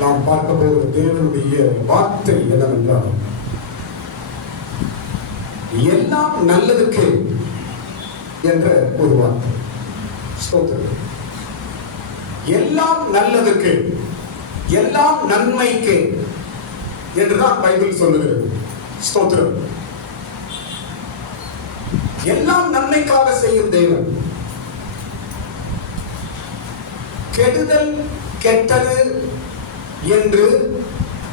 நாம் பார்க்க போகிற தேவனுடைய வார்த்தை என்னவென்றால், எல்லாம் நல்லதுக்கு என்ற ஒரு வார்த்தை. ஸ்தோத்திரம். எல்லாம் நல்லதுக்கு, எல்லாம் நன்மைக்கு என்றுதான் பைபிள் சொல்லுகிறது. ஸ்தோத்திரம். எல்லாம் நன்மைக்காக செய்யும் தேவன். கெடுதல் கெட்டது என்று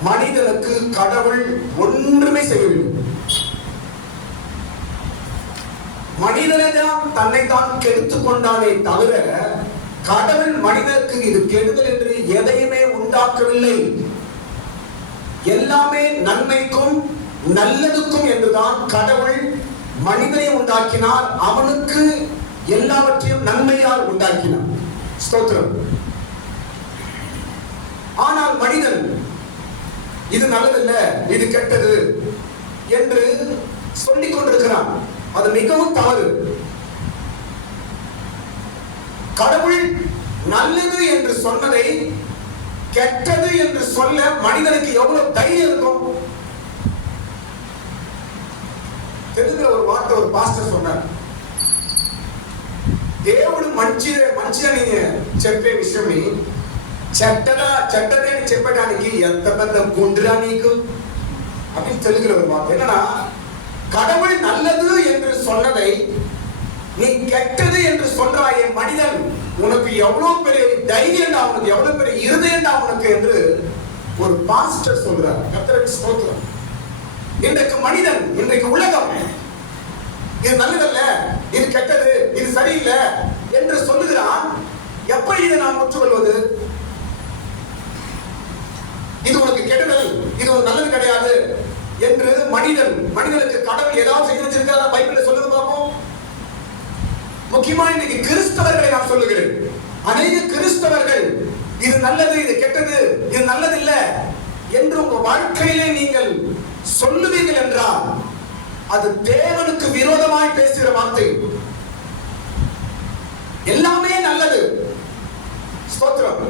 மனிதனுக்கு கடவுள் ஒன்றுமே செய்யவில்லை. மனிதனைதான் தன்னைத்தான் கெடுத்துக் கொண்டானே தவிர கடவுள் மனிதனுக்கு இது கெடுதல் என்று எதையுமே உண்டாக்கவில்லை. எல்லாமே நன்மைக்கும் நல்லதுக்கும் என்றுதான் கடவுள் மனிதனை உண்டாக்கினார். அவனுக்கு எல்லாவற்றையும் நன்மையால் உண்டாக்கினார். ஸ்தோத்திரம். ஆனால் மனிதன் இது நல்லதல்ல, இது கெட்டது என்று சொல்லிக் கொண்டிருக்கிறான். அது மிகவும் தவறு. கடவுள் நல்லது என்று சொன்னதை கெட்டது என்று சொல்ல மனிதனுக்கு எவ்வளவு தைரியம் இருக்கும்? தெலுங்குல ஒரு வார்த்தை ஒரு பாஸ்டர் சொன்னார். దేవుడు మంచిదని చెప్పే విషయమే చెడ్డదని చెప్పడానికి ఎంత పెద్ద గుండ్రా నీకు அப்படின்னு தெலுங்குல ஒரு வார்த்தை. என்னன்னா, கடவுள் நல்லது என்று சொன்னதை நீ கெட்டது என்று சொல்றாயே மனிதன், உனக்கு எவ்வளவு பெரிய தைரியம், அவனுக்கு எவ்வளவு பெரிய இருதயம் அவனுக்கு என்று ஒரு பாஸ்டர் சொல்றார். கர்த்தருக்கு ஸ்தோத்திரம். இன்றைக்கு மனிதன், இன்றைக்கு உலகம் இது நல்லதல்ல, இது கெட்டது, இது சரியில்லை என்று சொல்லுகிறான். எப்படி இதை நாம் ஒற்றுக்கொள்வது? இது உனக்கு கெடுதல், இது ஒரு நல்லது கிடையாது என்று மனிதனுக்கு கடவுள் ஏதாவது செய்து வச்சிருக்கிறதா பைபிள்ல சொல்லுது பார்ப்போம். முக்கியமா இன்னைக்கு கிறிஸ்தவர்களை நான் சொல்லுகிறேன். அநேக கிறிஸ்தவர்கள் இது நல்லது, இது கெட்டது, இது நல்லது இல்ல என்று உங்க வாழ்க்கையிலே நீங்கள் சொல்லுவீர்கள் என்றால் அது தேவனுக்கு விரோதமாய் பேசுகிற வார்த்தை. எல்லாமே நல்லது. ஸ்தோத்திரம்.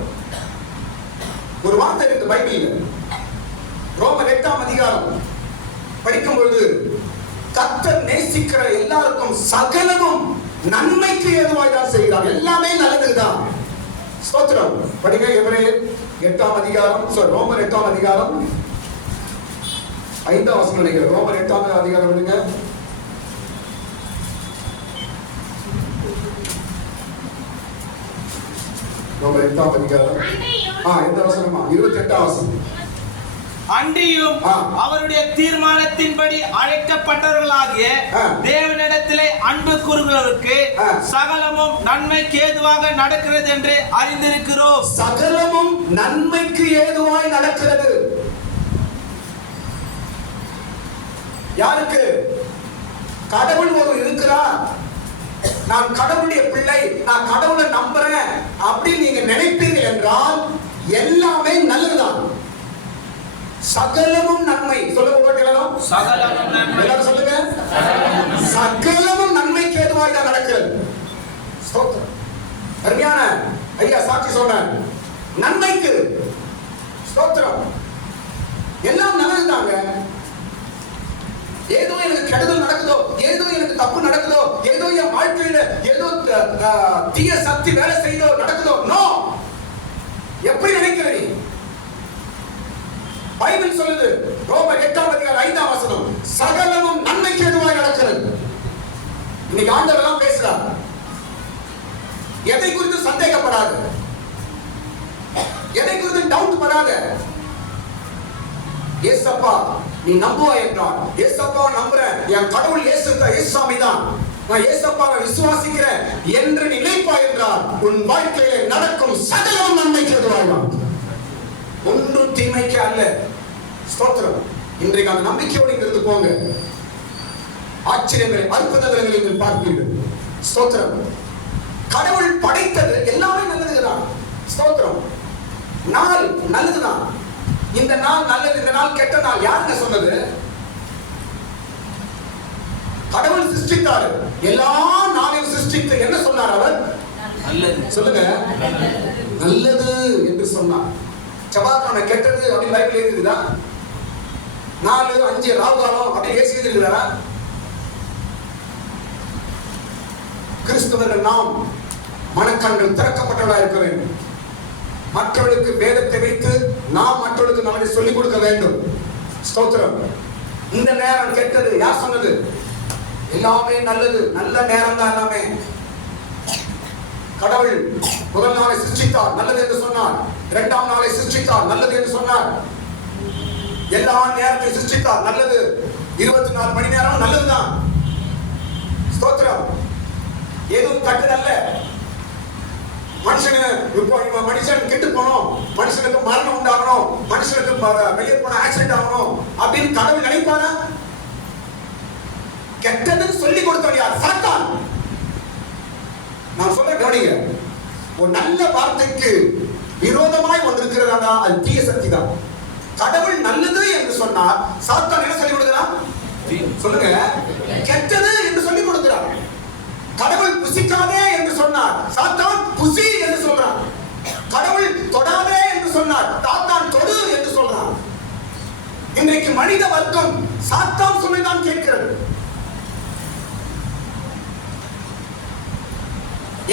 ஒரு வார்த்தை இருக்கு பைபிள்ல. ரோமர் 8ஆம் அதிகாரம் படிக்கும் பொழுது, கர்த்தர் நேசிக்கிற எல்லாருக்கும் சகலமும் நன்மைக்கு ஏதுவாய் தான் செய்கிறார். எல்லாமே நல்லதுதான். ஸ்தோத்திரம். படிங்க. எபிரேயர் 8ஆம் அதிகாரம், ரோமர் 8ஆம் அதிகாரம் 5ஆம் வசனம் நினைக்கிறேன். ரோமர் 8ஆம் அதிகாரம் எடுங்க. ரோமர் 8ஆம் அதிகாரம் எந்த வசனமா? 28ஆம் வசனம். அன்றியும் அவருடைய தீர்மானத்தின்படி அழைக்கப்பட்டவர்களாகிய தேவனிடத்திலே அன்பு கூறுகிறவருக்கு சகலமும் நன்மைக்கு ஏதுவாக நடக்கிறது என்று அறிந்திருக்கிறோம். சகலமும் நன்மைக்கு ஏதுவாய் நடக்கிறது. யாருக்கு? கடவுள் ஒரு இருக்கிறார், நான் கடவுளுடைய பிள்ளை, நான் கடவுளை நம்புறேன் அப்படின்னு நீங்க நினைப்பீர்கள் என்றால் எல்லாமே நல்லதுதான். சகலமும் நன்மை. சொல்லுங்க. சகலமும் நன்மை. எல்லாரும் சொல்லுங்க. சகலமும் நன்மைக்கு ஏதுவாக தான் நடக்கிறது. ஸ்தோத்திரம். அருமையான ஐயா சாட்சி சொன்னார். நன்மைக்கு. ஸ்தோத்திரம். எல்லாம் நல்லதுதாங்க. ஏதோ எனக்கு கெடுதல் நடக்குதோ, ஏதோ எனக்கு தப்பு நடக்குதோ, ஏதோ என் வாழ்க்கையில ஏதோ தீய சக்தி வேலை செய்தோ நடக்குதோ, நோ. எப்படி நினைக்கிற நீ? பைபிள் சொல்லுது. ரோமர் 8ஆம் அதிகாரம் 5ஆம் வசனம், சகலமும் நன்மைக்கு ஏதுவாய் நடக்கிறது. இன்னைக்கு ஆண்டவர் எல்லாம் பேசுறார். எதை குறித்து சந்தேகப்படாத, எதை குறித்து டவுட் படாத. ஏசப்பா நீ நம்புவாய் என்றார். ஏசப்பா நம்புறேன், என் கடவுள் இயேசுசாமி தான், நான் ஏசப்பாவை விசுவாசிக்கிறேன் என்று நினைப்பாய் என்றார், உன் வாழ்க்கையிலே நடக்கும் சகலமும் நன்மைக்கு ஏதுவாய். ஒன்று தீமைக்கு அல்ல. ஸ்தோத்திரம். இன்றைக்கு அந்த நம்பிக்கையோடு இங்கிருந்து போங்க. ஆச்சரியங்களை, அற்புதங்களை நீங்கள் பார்ப்பீர்கள். ஸ்தோத்திரம். கடவுள் படைத்தது எல்லாமே நல்லதுதான். ஸ்தோத்திரம். நாள் நல்லதுதான். இந்த நாள் நல்லது, இந்த நாள் கெட்ட நாள். யாருங்க சொன்னது? கடவுள் சிருஷ்டித்தார். எல்லா நாளையும் சிருஷ்டித்து என்ன சொன்னார் அவர்? நல்லது. சொல்லுங்க. நல்லது என்று சொன்னார். செவ்வாய்க்கிழமை கெட்டது அப்படின்னு பைபிள் இருக்குதா? 4, 5 ராவுகாலம் அப்படின்னு ஏசி இருக்கிறாரா? கிறிஸ்தவர்கள் நாம் மனக்கண்கள் திறக்கப்பட்டவர்களாக இருக்க வேண்டும். மற்றவர்களுக்கு வேதத்தை வைத்து நாம் மற்றவர்களுக்கு நல்லதை சொல்லிக் கொடுக்க வேண்டும். ஸ்தோத்திரம். இந்த நேரம் கெட்டது, யார் சொன்னது? எல்லாமே நல்லது, நல்ல நேரம் தான் எல்லாமே. கடவுள் முதல் நாளை சிருஷ்டித்தார், நல்லது என்று சொன்னார். 2ஆம் நாளை சிருஷ்டித்தார், நல்லது என்று சொன்னார். எல்லா நேரத்தையும் சிருஷ்டித்தார், நல்லது. 24 மணி நேரம் நல்லதுதான். ஸ்தோத்திரம். எதுவும் கட்டுதல்ல. மனுஷன் கெட்டு போனோம், மனுஷனுக்கு மரணம் உண்டாகணும், மனுஷனுக்கு வெளியே போன ஆக்சிடென்ட் ஆகணும் அப்படின்னு கடவுள் நினைப்பாரா? கெட்டதுன்னு சொல்லி கொடுத்தவன் யார்? சாத்தான். நான் சொல்ற கவனிங்க. ஒரு நல்ல வார்த்தைக்கு விரோதமாய் ஒன்று இருக்கிறதா, அது தீய சக்தி தான். கடவுள் நல்லது என்று சொன்னார், சாத்தான் என்ன சொல்லி கொடுக்கிறான்? சொல்லுங்க, கெட்டது என்று சொல்லி கொடுக்கிறார். கடவுள் புசிக்காதே என்று சொன்னார், சாத்தான் புசி என்று சொல்றான். கடவுள் தொடாதே என்று சொன்னார், சாத்தான் தொடு என்று சொல்றான். இன்றைக்கு மனித வர்க்கம் சாத்தான் சொல்லிதான் கேட்கிறது.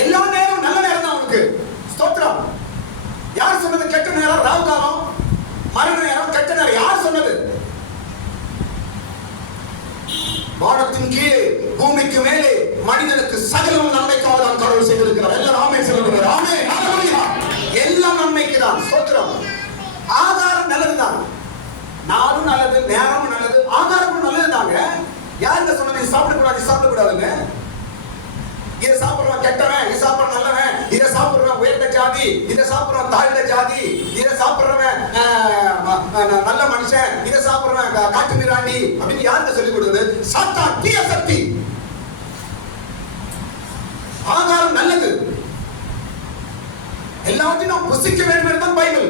எல்லா நேரம் நல்ல நேரம் தான் அவனுக்கு. ஸ்தோத்திரம். யார் சொன்னது கெட்ட நேரம்? ராவு காலம், மரண நேரம், கெட்ட நேரம் யார் சொன்னது? வானத்தின் கீழே பூமிக்கு மேலே மனிதனுக்கு சகலம் நன்மைக்காக தான் கடவுள் செய்திருக்கிறார். எல்லாரும் ஆமென் சொல்லுங்க. ஆமென். ஹல்லேலூயா. எல்லாம் நன்மைக்கு தான். ஸ்தோத்திரம். ஆகாரம் நல்லதுதான், நாளும் நல்லது, நேரமும் நல்லது, ஆகாரமும் நல்லதுதாங்க. யாருங்க சொன்னது சாப்பிடக்கூடாது சாப்பிடக்கூடாதுங்க? இதை சாப்பிடுறவன் கெட்டவன், இதை சாப்பிடுற நல்லவன், இதை சாப்பிடுறவன் உயர்ந்த ஜாதி, இதை சாப்பிடுறவன் தாழ்ந்த ஜாதி, இதை சாப்பிடுறவன் நல்ல மனுஷன், இதை சாப்பிடுறவன் காட்டு மிராண்டி அப்படின்னு யாருக்கு சொல்லிக் கொடுக்குது? சாத்தான், தீய சக்தி. ஆகாரம் நல்லது, எல்லாத்தையும் நாம் புசிக்க வேண்டும் என்றுதான் பைபிள்.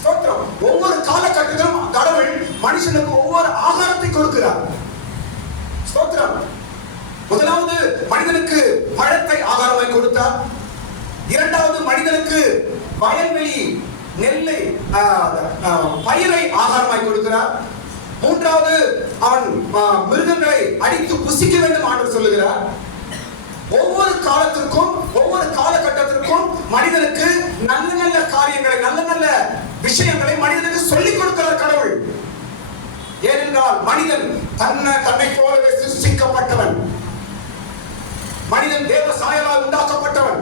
ஸ்தோத்திரம். ஒவ்வொரு காலகட்டத்திலும் கடவுள் மனுஷனுக்கு ஒவ்வொரு ஆகாரத்தை கொடுக்கிறார். ஸ்தோத்திரம். முதலாவது மனிதனுக்கு பழத்தை ஆகாரமாய் கொடுத்தார். 2வது மனிதனுக்கு வயல்வெளி நெல்லை பயிரை ஆகாரமாய் கொடுக்கிறார். 3வது அவன் மிருகங்களை அடித்து புசிக்க வேண்டும் ஆண்டவர் சொல்லுகிறார். ஒவ்வொரு காலத்திற்கும் ஒவ்வொரு காலகட்டத்திற்கும் மனிதனுக்கு நல்ல நல்ல காரியங்களை, நல்ல நல்ல விஷயங்களை மனிதனுக்கு சொல்லிக் கொடுக்கிறார் கடவுள். ஏனென்றால் மனிதன் தன்னை போலவே சிருஷ்டிக்கப்பட்டவன். மனிதன் தேவ சாயலால் உண்டாக்கப்பட்டவன்.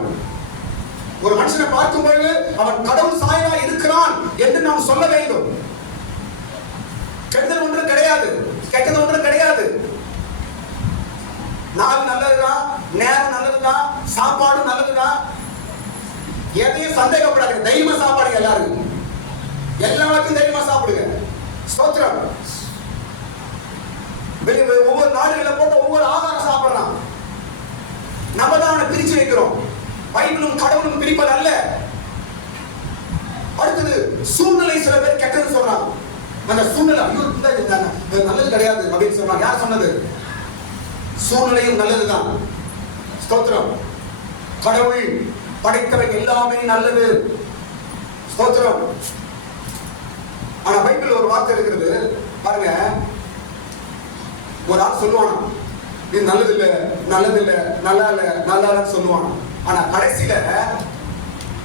ஒரு மனுஷனை பார்க்கும் பொழுது அவன் கடவுள் சாயலாய் இருக்கிறான் என்று நாம் சொல்ல வேண்டும். கெடுதல் ஒன்றும் கிடையாது, கெட்டது ஒன்றும் கிடையாது. நாள் நல்லதுதான், நேரம் நல்லதுதான், சாப்பாடு நல்லதுதான். எதையும் சந்தேகப்படாது. தைரியமா சாப்பாடுங்க, எல்லாருக்கும் எல்லாருக்கும் தைரியமா சாப்பிடுங்க. ஸ்தோத்திரம். ஒவ்வொரு நாடுகளில் போட்டு ஒவ்வொரு ஆகாரம் சாப்பிடலாம். நம்ம தான் அவனை பிரிச்சு வைக்கிறோம். பைபிளும் கடவுளும் பிரிப்பது அல்ல. அடுத்தது சூழ்நிலை. சில பேர் கெட்டது சொல்றாங்க. அந்த சூழ்நிலை நல்லது கிடையாது அப்படின்னு சொல்றாங்க. யார் சொன்னது? சூழ்நிலையும் நல்லதுதான். ஸ்தோத்திரம். கடவுள் படைத்தவை எல்லாமே நல்லது. ஸ்தோத்திரம். ஆனா பைபிள் ஒரு வார்த்தை இருக்கிறது பாருங்க. ஒரு ஆள் சொல்லுவானா, நீ நல்லது இல்ல, நல்லது இல்ல, நல்லா இல்ல, நல்லா இல்லன்னு சொல்லுவானா. ஆனா கடைசியில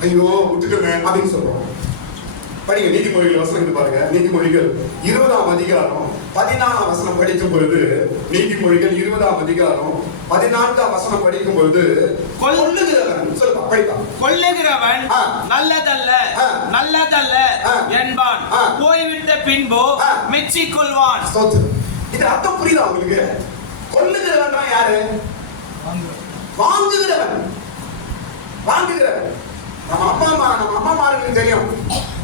ஐயோ விட்டுட்டுமே அப்படின்னு சொல்லுவான். படிங்க நீதிமொழிகள் வசனம் பாருங்க. நீதிமொழிகள் 20ஆம் அதிகாரம் 14ஆம் வசனம் படிக்கும் பொழுது, நீதிமொழிகள் 20ஆம் அதிகாரம் 14ஆம் வசனம் படிக்கும் பொழுது, கொல்லுகிறவன் சொல்லுப்பா படிப்பா. கொல்லுகிறவன் நல்லதல்ல நல்லதல்ல என்பான், போய்விட்ட பின்பு மெச்சிக் கொள்வான். இது அர்த்தம் புரியுதா உங்களுக்கு? கொல்லுகிறவன் யாரு? வாங்குகிறவன். வாங்குகிறவன். நம்ம அம்மாமாருக்கு தெரியும்.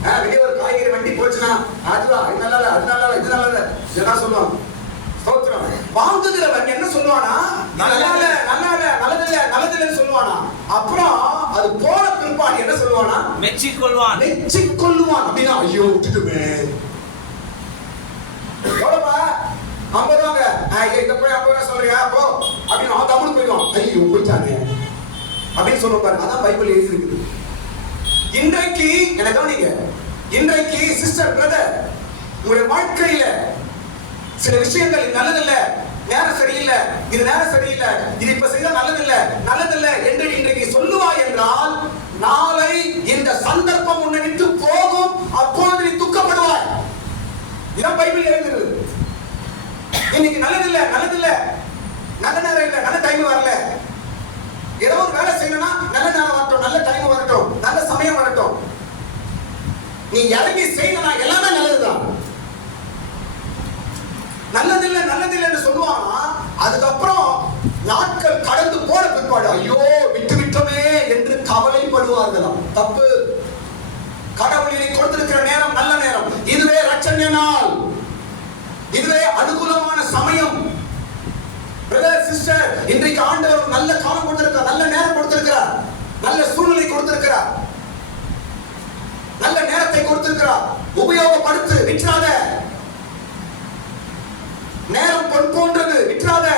வெளியே ஒரு காய்கறி வண்டி போச்சுன்னா அதுதான் இது நல்லா அது நல்லா இது நல்லா என்ன சொல்லுவாங்க? ஸ்தோத்திரம். வாங்குகிறவன் என்ன சொல்லுவானா? நல்லா இல்ல, நல்லா இல்ல, நல்லதில்ல, நல்லதில்லைன்னு சொல்லுவானா. அப்புறம் அது போன பிற்பாடு என்ன சொல்லுவானா? மெச்சிக் கொள்வான். மெச்சிக் கொள்ளுவான். அப்படின்னா ஐயோ விட்டுட்டுமே. எவ்வளோப்பா? 50 ரூபாங்க. இங்க போய் 50 ரூபா சொல்றியா போ அப்படின்னு அவன் தமிழ் போயிடுவான். ஐயோ போயிட்டானே அப்படின்னு சொல்லுவாரு. அதான் பைபிள் எழுதிருக்குது. இன்றைக்கு என்ன கவனிங்க, இன்றைக்கு சிஸ்டர் பிரதர் உங்களுடைய வாழ்க்கையில சில விஷயங்கள் நல்லதில்ல, நேரம் சரியில்லை, இது நேரம் சரியில்லை, இது இப்ப செய்த நல்லதில்லை என்று இன்றைக்கு சொல்லுவாய் என்றால் நாளை இந்த சந்தர்ப்பம் உன்னை விட்டு போகும், அப்பொழுது நீ துக்கப்படுவாய். இதான் பைபிள் எழுதுகிறது. இன்னைக்கு நல்லதில்லை, நல்ல நேரம் இல்லை, நல்ல டைம் வரல, ஏதோ ஒரு வேலை செய்யணும்னா நல்ல நேரம் வரட்டும், நல்ல டைம் வரட்டும், நல்ல சமயம் வரட்டும், நீ இறங்கி செய்யணும், எல்லாமே நல்லதுதான். நல்லதில்லை என்று சொல்லுவானா, அதுக்கப்புறம் நாட்கள் கடந்து போன பிற்பாடு ஐயோ விட்டு விட்டோமே என்று கவலைப்படுவார்களாம். தப்பு. கடவுளினை கொடுத்திருக்கிற நேரம் நல்ல நேரம், இதுவே ரட்சணிய நாள், இதுவே அனுகூலமான சமயம். பிரதர் சிஸ்டர், இன்றைக்கு ஆண்டவர் நல்ல காலம் கொடுத்திருக்கிறார், நல்ல நேரம் கொடுத்திருக்கிறார், நல்ல சூழ்நிலை கொடுத்திருக்கிறார், நல்ல நேரத்தை கொடுத்திருக்கிறார். உபயோகப்படுத்து, விட்டுறாத. நேரம் பொன் போன்றது, விட்டுறாத.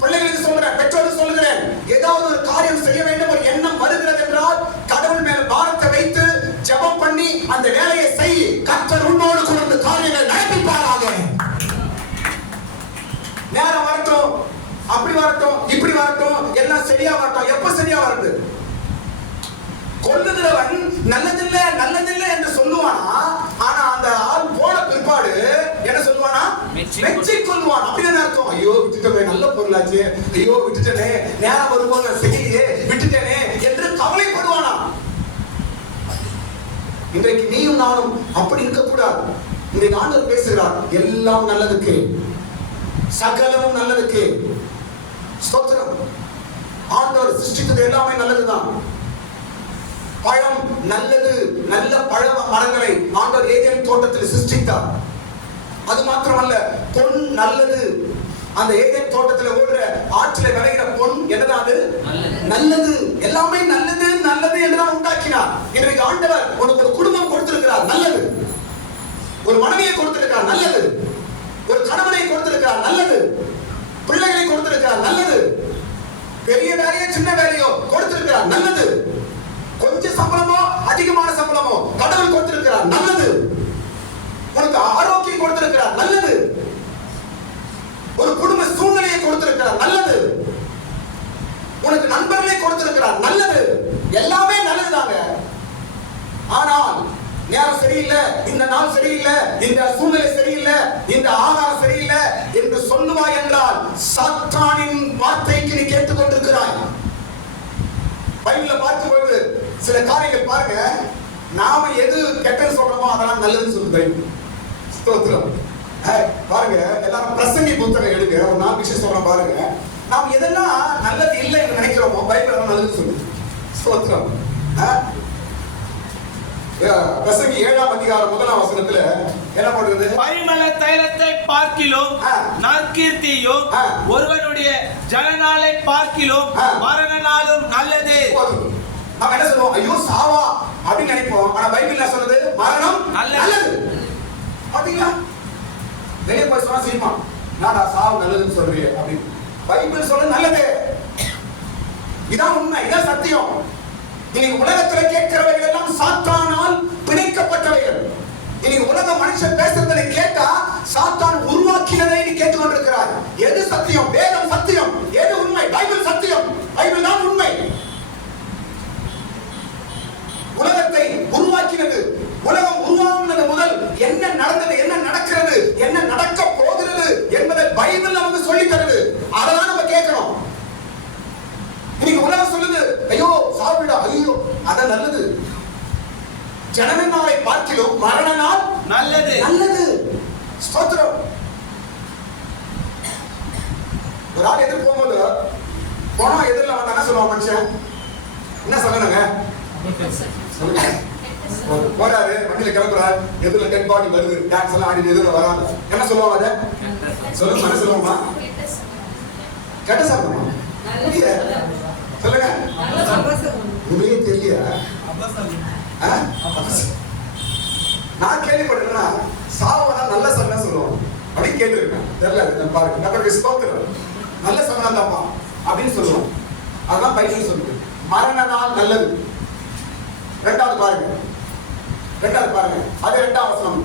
பிள்ளைகளுக்கு சொல்கிறேன், பெற்றோருக்கு சொல்கிறேன், ஏதாவது ஒரு காரியம் செய்ய வேண்டும் ஒரு எண்ணம் வருகிறது என்றால் கடவுள் மேல் பாரத்தை வைத்து ஜெபம் பண்ணி அந்த வேலையை செய். கர்த்தர் உன்னோடு கூட காரியங்களை நடப்பிப்பாராக. நேரம் வரட்டும், அப்படி வரட்டும், இப்படி வரட்டும், எல்லாம் சரியா வரட்டும். எப்ப சரியா வருது? கொல்லுகிறவன் நல்லதில்லை என்று சொல்லுவானா, ஆனா அந்த ஆள் போன பிற்பாடு என்ன சொல்லுவானா? மெச்சி கொள்வான். அப்படின்னு அர்த்தம். ஐயோ விட்டுட்டே, நல்ல பொருளாச்சு, ஐயோ விட்டுட்டேனே, நேரம் வரும்போது செய்யலையே, விட்டுட்டேனே என்று கவலைப்படுவானா. இன்றைக்கு நீயும் நானும் அப்படி இருக்கக்கூடாது. இன்றைக்கு ஆண்டவர் பேசுகிறார், எல்லாம் நல்லதுக்கு, சகலமும் நல்லதுக்கு. ஸ்தோத்திரம். ஆண்டவர் சிருஷ்டித்தது எல்லாமே நல்லதுதான். பழம் நல்லது, நல்ல பழ மரங்களை ஆண்டவர் ஏதேன் தோட்டத்தில் சிருஷ்டித்தார். அது மாத்திரமல்ல, பொன் நல்லது. அந்த ஏதேன் தோட்டத்தில் ஓடுற ஆற்றில விளைகிற பொன் என்னதான்? அது நல்லது. எல்லாமே நல்லது என்றுதான் உண்டாக்கினார். இன்றைக்கு ஆண்டவர் உனக்கு ஒரு குடும்பம் கொடுத்திருக்கிறார், நல்லது. ஒரு மனைவியை கொடுத்திருக்கிறார், நல்லது. ஒரு கணவனை கொடுத்திருக்கிறார், நல்லது. பிள்ளைகளை கொடுத்திருக்கிறார், நல்லது. பெரிய வேலையோ சின்ன வேலையோ கொடுத்திருக்கிறார், நல்லது. கொஞ்சம் சம்பளமோ அதிகமான சம்பளமோ கடவுள் கொடுத்திருக்கிறார், நல்லது. உனக்கு ஆரோக்கியம் கொடுத்திருக்கிறார், நல்லது. ஒரு குடும்ப சூழ்நிலையை கொடுத்திருக்கிறார், நல்லது. உனக்கு நண்பர்களை கொடுத்திருக்கிறார், நல்லது. எல்லாமே நல்லதுதாங்க. ஆனால் நேரம் சரியில்லை, இந்த நாள் சரியில்லை, இந்த சூழ்நிலை சரியில்லை, இந்த ஆகாரம் சரியில்லை என்று சொல்லுவாய் என்றால் சாத்தானின் வார்த்தைக்கு நீ கேட்டுக் கொண்டிருக்கிறாய். பைபிள்ல பார்க்கும்போது சில காரியங்கள் பாருங்க, நாம எது கெட்டது சொல்றோமோ அதெல்லாம் நல்லதுன்னு சொல்லுது பைபிள். ஸ்தோத்திரம். பாருங்க, எல்லாரும் பிரசங்கி புத்தகம் எடுங்க, ஒரு 4 விஷயம் சொல்றோம் பாருங்க. நாம் எதெல்லாம் நல்லது இல்லை என்று நினைக்கிறோமோ பைபிள் நல்லது சொல்லுது. ஸ்தோத்திரம். பிரசங்கி 7ஆம் அதிகாரம் 1ஆம் வசனத்துல என்ன பண்றது? பரிமள தைலத்தை பார்க்கிலும் நற்கீர்த்தியும் ஒருவனுடைய ஜனநாளை பார்க்கிலும் மரண நாளும் நல்லது. நம்ம என்ன சொல்லுவோம்? ஐயோ சாவா அப்படின்னு நினைப்போம். ஆனா பைபிள் என்ன சொல்லுது? மரணம் நல்லது. பாத்தீங்களா? வெளியே போய் சொன்னா சரிமா, நாடா சாவு நல்லதுன்னு சொல்றீங்க அப்படின்னு. பைபிள் சொல்ல நல்லது. இதான் உண்மை, இதான் சத்தியம். இன்னைக்கு உலகத்துல கேட்கிறவைகள் எல்லாம் சாத்தானால் பிணைக்கப்பட்டவைகள். இன்னைக்கு உலக மனுஷன் பேசுறதை கேட்டா சாத்தான் உருவாக்கினதை நீ கேட்டுக்கொண்டிருக்கிறாய். எது சத்தியம்? வேதம் சத்தியம். எது உண்மை? பைபிள் சத்தியம். பைபிள் தான் உண்மை. உலகத்தை உருவாக்கினது, உலகம் உருவானது முதல் என்ன நடந்தது, என்ன நடக்கிறது, என்ன நடக்க போகிறது என்பதை பைபிள் நமக்கு சொல்லி தருது. அதெல்லாம் நம்ம கேட்கிறோம். இன்னைக்கு உலகம் சொல்லுது ஐயோ சாப்பிடா, ஐயோ அதான் நல்லது. ஜனன நாளை பார்க்கிலும் மரண நாள் நல்லது. நல்லது. ஸ்தோத்திரம். ஒரு ஆள் எதிர் போகும்போது போனா எதிரில் வந்தா என்ன சொல்லுவான் மனுஷன்? என்ன சொல்லணுங்க? போறாரு, வண்டியில கிளம்புறாரு, எதிரில் டெட் பாடி வருது, டான்ஸ் எல்லாம் ஆடிட்டு எதிரில் வராங்க, என்ன சொல்லுவாங்க? அதை சொல்லுங்க, என்ன சொல்லுவோமா? கெட்ட சாப்பிடுமா? சொல்லுங்க. உண்மையே தெரியல. நான் கேள்விப்பட்டிருக்கேன், சாவனா நல்ல சமயம் சொல்லுவாங்க அப்படின்னு கேட்டிருக்கேன். தெரியல, பாருங்க, நம்மளுடைய ஸ்தோத்திரம் நல்ல சமயம் தான்ப்பா அப்படின்னு சொல்லுவோம். அதெல்லாம் பைபிள் சொல்லுது. மரண நாள் நல்லது. 2வது பாருங்க, ரெண்டாவது பாருங்க, அது 2ஆம் வசனம்.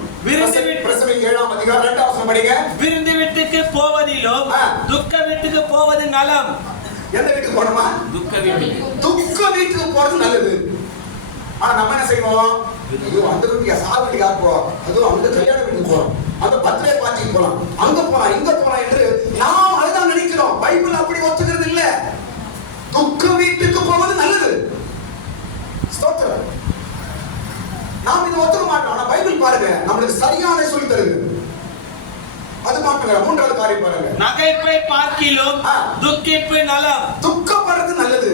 பிரசங்கி 7ஆம் அதிகாரம் 2ஆம் வசனம் படிங்க. விருந்து வீட்டுக்கு போவதிலும் துக்க வீட்டுக்கு போவது நலம். எந்த வீட்டுக்கு போணுமா? துக்க வீட்டுக்கு. துக்க வீட்டுக்கு போறது நல்லது. ஆனா நம்ம என்ன செய்வோம்? ஐயோ அந்த வீட்டுக்கு சாவு வீட்டுக்கு போறோம், அதுவும் அந்த கல்யாண வீட்டுக்கு போறோம், அந்த பர்த்டே பார்ட்டிக்கு போலாம், அங்க போலாம் இங்க போலாம் என்று நாம் அதுதான் நினைக்கிறோம். பைபிள் அப்படி ஒத்துக்கிறது இல்ல. துக்க வீட்டுக்கு போவது நல்லது. ஸ்தோத்திரம். நாம் இதை ஒத்துக்க மாட்டோம். ஆனா பைபிள் பாருங்க நம்மளுக்கு சரியான சொல்லி தருது. அது மாட்டுங்க. 3வது காரியம் பாருங்க, நகைப்பை பார்க்கிலும் துக்கிப்பு நலம். துக்கப்படுறது நல்லது.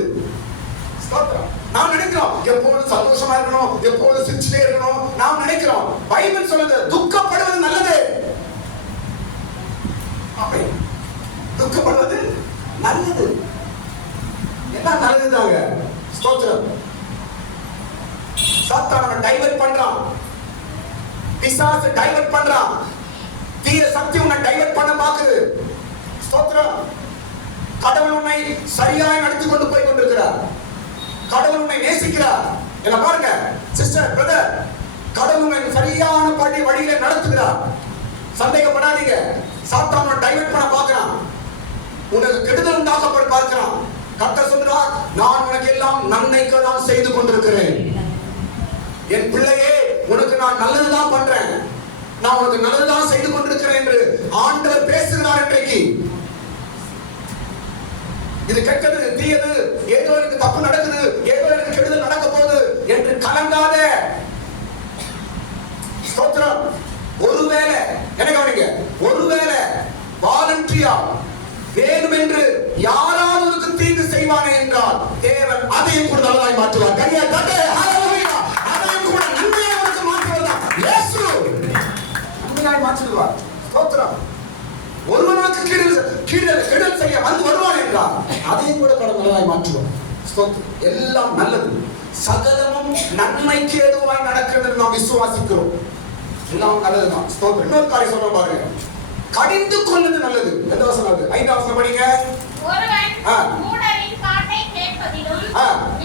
ஸ்தோத்திரம். நாம் நினைக்கிறோம் எப்போதும் சந்தோஷமா இருக்கணும், எப்போதும் சிரிச்சுட்டே இருக்கணும். நாம் நினைக்கிறோம். பைபிள் சொல்லுது துக்கப்படுவது நல்லது. துக்கப்படுவது நல்லது. எல்லாம் நல்லதுதாங்க. ஸ்தோத்திரம். சாத்தான் டைவர்ட் பண்றான், பிசாசு டைவர்ட் பண்றான், தீய சக்தி உன்னை டைவர்ட் பண்ண பாக்குது. ஸ்தோத்திரம். கடவுள் உன்னை சரியாய் நடத்தி கொண்டு போய் கொண்டிருக்கிறார். கடவுள் உன்னை நேசிக்கிறார். என்ன பாருங்க சிஸ்டர், பிரதர், கடவுள் உன்னை சரியான வழியில நடத்துகிறார். சந்தேகப்படாதீங்க. சாத்தான் உன்னை டைவர்ட் பண்ண பார்க்கிறான், உனக்கு கெடுதல் உண்டாக்கப்பட பார்க்கிறான். கர்த்தர் சொல்றார், நான் உனக்கு எல்லாம் நன்மைக்கு நான் செய்து கொண்டிருக்கிறேன். என் பிள்ளையே, உனக்கு நான் நல்லதுதான் பண்றேன், நான் உனக்கு நல்லதுதான் செய்து கொண்டிருக்கிறேன் என்று ஆண்டவர் பேசுகிறார். இன்றைக்கு இது கெட்டது, தீயது, ஏதோ எனக்கு தப்பு நடக்குது, ஏதோ எனக்கு கெடுதல் நடக்க போகுது என்று கலங்காத. ஸ்தோத்திரம். ஒருவேளை என்ன கவனிங்க, ஒருவேளை வாலண்டரியா வேண்டுமென்று யாராவது உனக்கு தீங்கு செய்வானே என்றால் தேவன் அதையும் கூட நல்லதாய் மாற்றுவார். கையை தட்டு. ஹல்லேலூயா. அதையும் கூட நன்மையாய் உனக்கு மாற்றுவார். இயேசு நன்மையாய் மாற்றுவார். ஸ்தோத்திரம். ஒருவனுக்கு கீழல் செய்ய வந்து வருவான் என்றால் அதையும் கூட நல்லதாய் மாற்றுவார். ஸ்தோத்திரம். எல்லாம் நல்லது, சகலமும் நன்மைக்கு ஏதுவாய் நடக்கிறது நாம் விசுவாசிக்கிறோம். எல்லாம் நல்லதுதான். ஸ்தோத்திரம். இன்னொரு காரியம் சொல்ற பாருங்க, கடிந்து கொள்வது நல்லது. எந்த வசனம் அது? 5ஆம் வசனம் படிங்க. ஒருவன் மூடரின் பாட்டை கேட்பதிலும்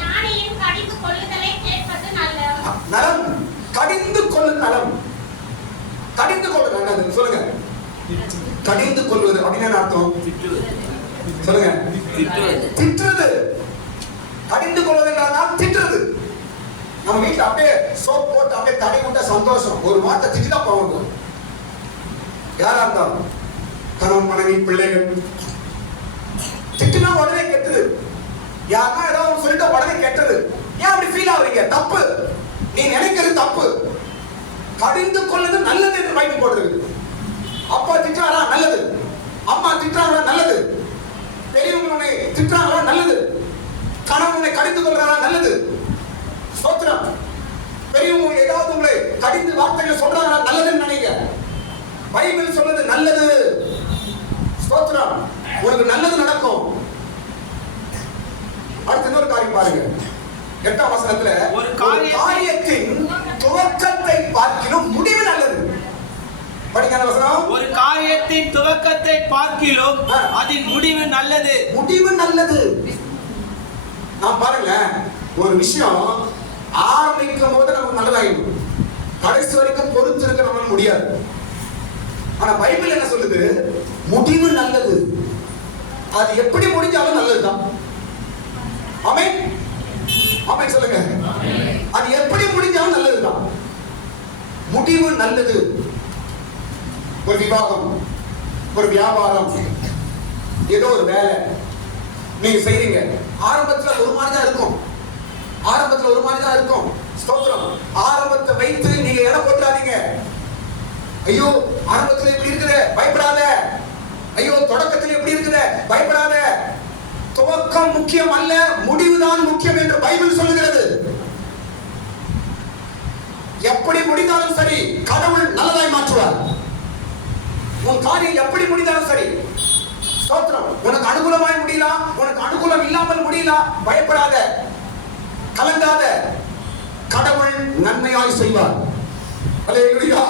ஞானியின் கடிந்து கொள்ளுதலை கேட்பது நல்லது. நலம். கடிந்து கொள்வது நலம். கடிந்து கொள்வது நல்லது. சொல்லுங்க. கடிந்து கொள்வது அப்படின்னா என்ன அர்த்தம்? சொல்லுங்க. திட்டுறது. கடிந்து கொள்வது என்றால் திட்டுறது. நம்ம வீட்டுல அப்படியே சோப் போட்டு அப்படியே தடை விட்டா சந்தோஷம். ஒரு வார்த்தை திட்டா போகணும். யாரா இருந்தாலும் கணவன், மனைவி, பிள்ளைகள் திட்டுனா உடனே கெட்டது. யாருன்னா ஏதாவது சொல்லிட்டு உடனே கெட்டது. ஏன் அப்படி ஃபீல் ஆகுறீங்க? தப்பு. நீ நினைக்கிறது தப்பு. கடிந்து கொள்வது நல்லது என்று பைபிள் போடுறது. அப்பா திட்டுறாரா? நல்லது. அம்மா திட்டுறாங்களா? நல்லது. பெரியவங்க திட்டுறாங்களா? நல்லது. கணவனை கடிந்து கொள்றாரா? நல்லது. ஸ்தோத்திரம். பெரியவங்க ஏதாவது உங்களை கடிந்து வார்த்தைகள் சொல்றாங்களா? நல்லதுன்னு நினைங்க. பைபிள் சொல்றது நல்லது. ஸ்தோத்திரம். உனக்கு நல்லது நடக்கும். அடுத்த இன்னொரு காரியம் பாருங்க. 8ஆம் வசனத்துல ஒரு காரியத்தின் துவக்கத்தை பார்க்கிலும் முடிவு நல்லது. படிங்க அந்த வசனம். ஒரு காரியத்தின் துவக்கத்தை பார்க்கிலும் அதன் முடிவு நல்லது. முடிவு நல்லது. நான் பாருங்க, ஒரு விஷயம் ஆரம்பிக்கும் போது நமக்கு நல்லதாயிடும், கடைசி வரைக்கும் பொறுத்து இருக்க நம்மளால முடியாது. ஆனா பைபிள் என்ன சொல்லுது? முடிவு நல்லது. அது எப்படி முடிஞ்சாலும் நல்லதுதான். ஆமென். ஆமென் சொல்லுங்க. அது எப்படி முடிஞ்சாலும் நல்லதுதான். முடிவு நல்லது. ஒரு விவாகம், ஒரு வியாபாரம், ஏதோ ஒரு வேலை நீங்க செய்றீங்க. ஆரம்பத்துல ஒரு மாதிரி தான் இருக்கும். ஆரம்பத்துல ஒரு மாதிரி தான் இருக்கும். ஸ்தோத்திரம். ஆரம்பத்தை வைத்து நீங்க எடை போட்டுறாதீங்க. ஐயோ ஆரம்பத்துல இப்படி இருக்குது, பயப்படாத. ஐயோ தொடக்கத்தில் எப்படி இருக்குது, பயப்படாத. துவக்கம் முக்கியம் அல்ல, முடிவுதான் முக்கியம் என்று பைபிள் சொல்லுகிறது. எப்படி முடிந்தாலும் சரி, கடவுள் நல்லதாய் மாற்றுவார். உன் காரியம் எப்படி முடிந்தாலும் சரி, ஸ்தோத்திரம். உனக்கு அனுகூலமாய் முடியலாம், உனக்கு அனுகூலம் இல்லாமல் முடியலாம், பயப்படாத, கலங்காத. கடவுள் நன்மையாய் செய்வார். அல்லேலூயா.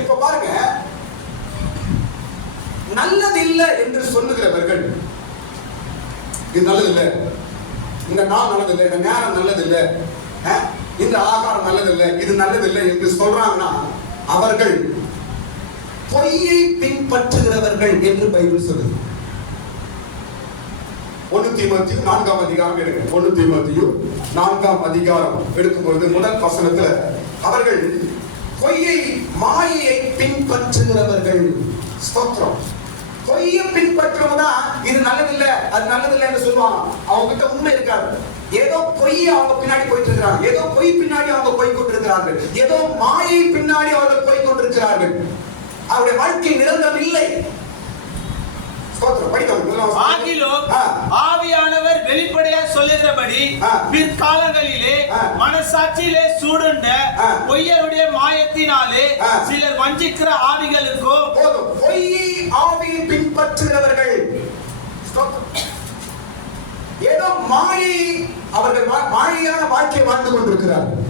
இப்ப பாருங்க, நல்லது இல்லை என்று சொல்லுகிறவர்கள், இது நல்லது இல்லை, இந்த நாள் நல்லது இல்லை, இந்த நேரம் நல்லது இல்லை, இந்த ஆகாரம் நல்லது நல்லதில்லை, இது நல்லதில்லை என்று சொல்றாங்கன்னா அவர்கள் பொய்யை பின்பற்றுகிறவர்கள் என்று பைபிள் சொல்லுது. 1 தீமோத்தேயு 4ஆம் அதிகாரம் எடுங்க. 1 தீமோத்தேயு 4ஆம் அதிகாரம் எடுக்கும்போது முதல் வசனத்துல அவர்கள் பொய்யை மாயையை பின்பற்றுகிறவர்கள். ஸ்தோத்திரம். பொய்யை பின்பற்றுவதா இது நல்லதில்லை அது நல்லதில்லை என்று சொல்லுவாங்க. அவங்க கிட்ட உண்மை இருக்காது. ஏதோ பொய் அவங்க பின்னாடி போயிட்டு இருக்கிறாங்க, ஏதோ பொய் பின்னாடி அவங்க போய் கொண்டிருக்கிறார்கள், ஏதோ மாயை பின்னாடி அவர்கள் போய் கொண்டிருக்கிறார்கள். அவருடைய வாழ்க்கை நிரந்தரம் இல்லை. ஆகிலும் ஆவியானவர் வெளிப்படையா சொல்லுகிறபடி பிற்காலங்களிலே மனசாட்சியிலே சூடுண்ட பொய்யருடைய மாயத்தினாலே சிலர் வஞ்சிக்கிற ஆவிகளுக்கும் பொய் ஆவியை பின்பற்றுகிறவர்கள் ஏதோ மாயை, அவர்கள் மாயையான வாழ்க்கையை வாழ்ந்து கொண்டிருக்கிறார்கள்.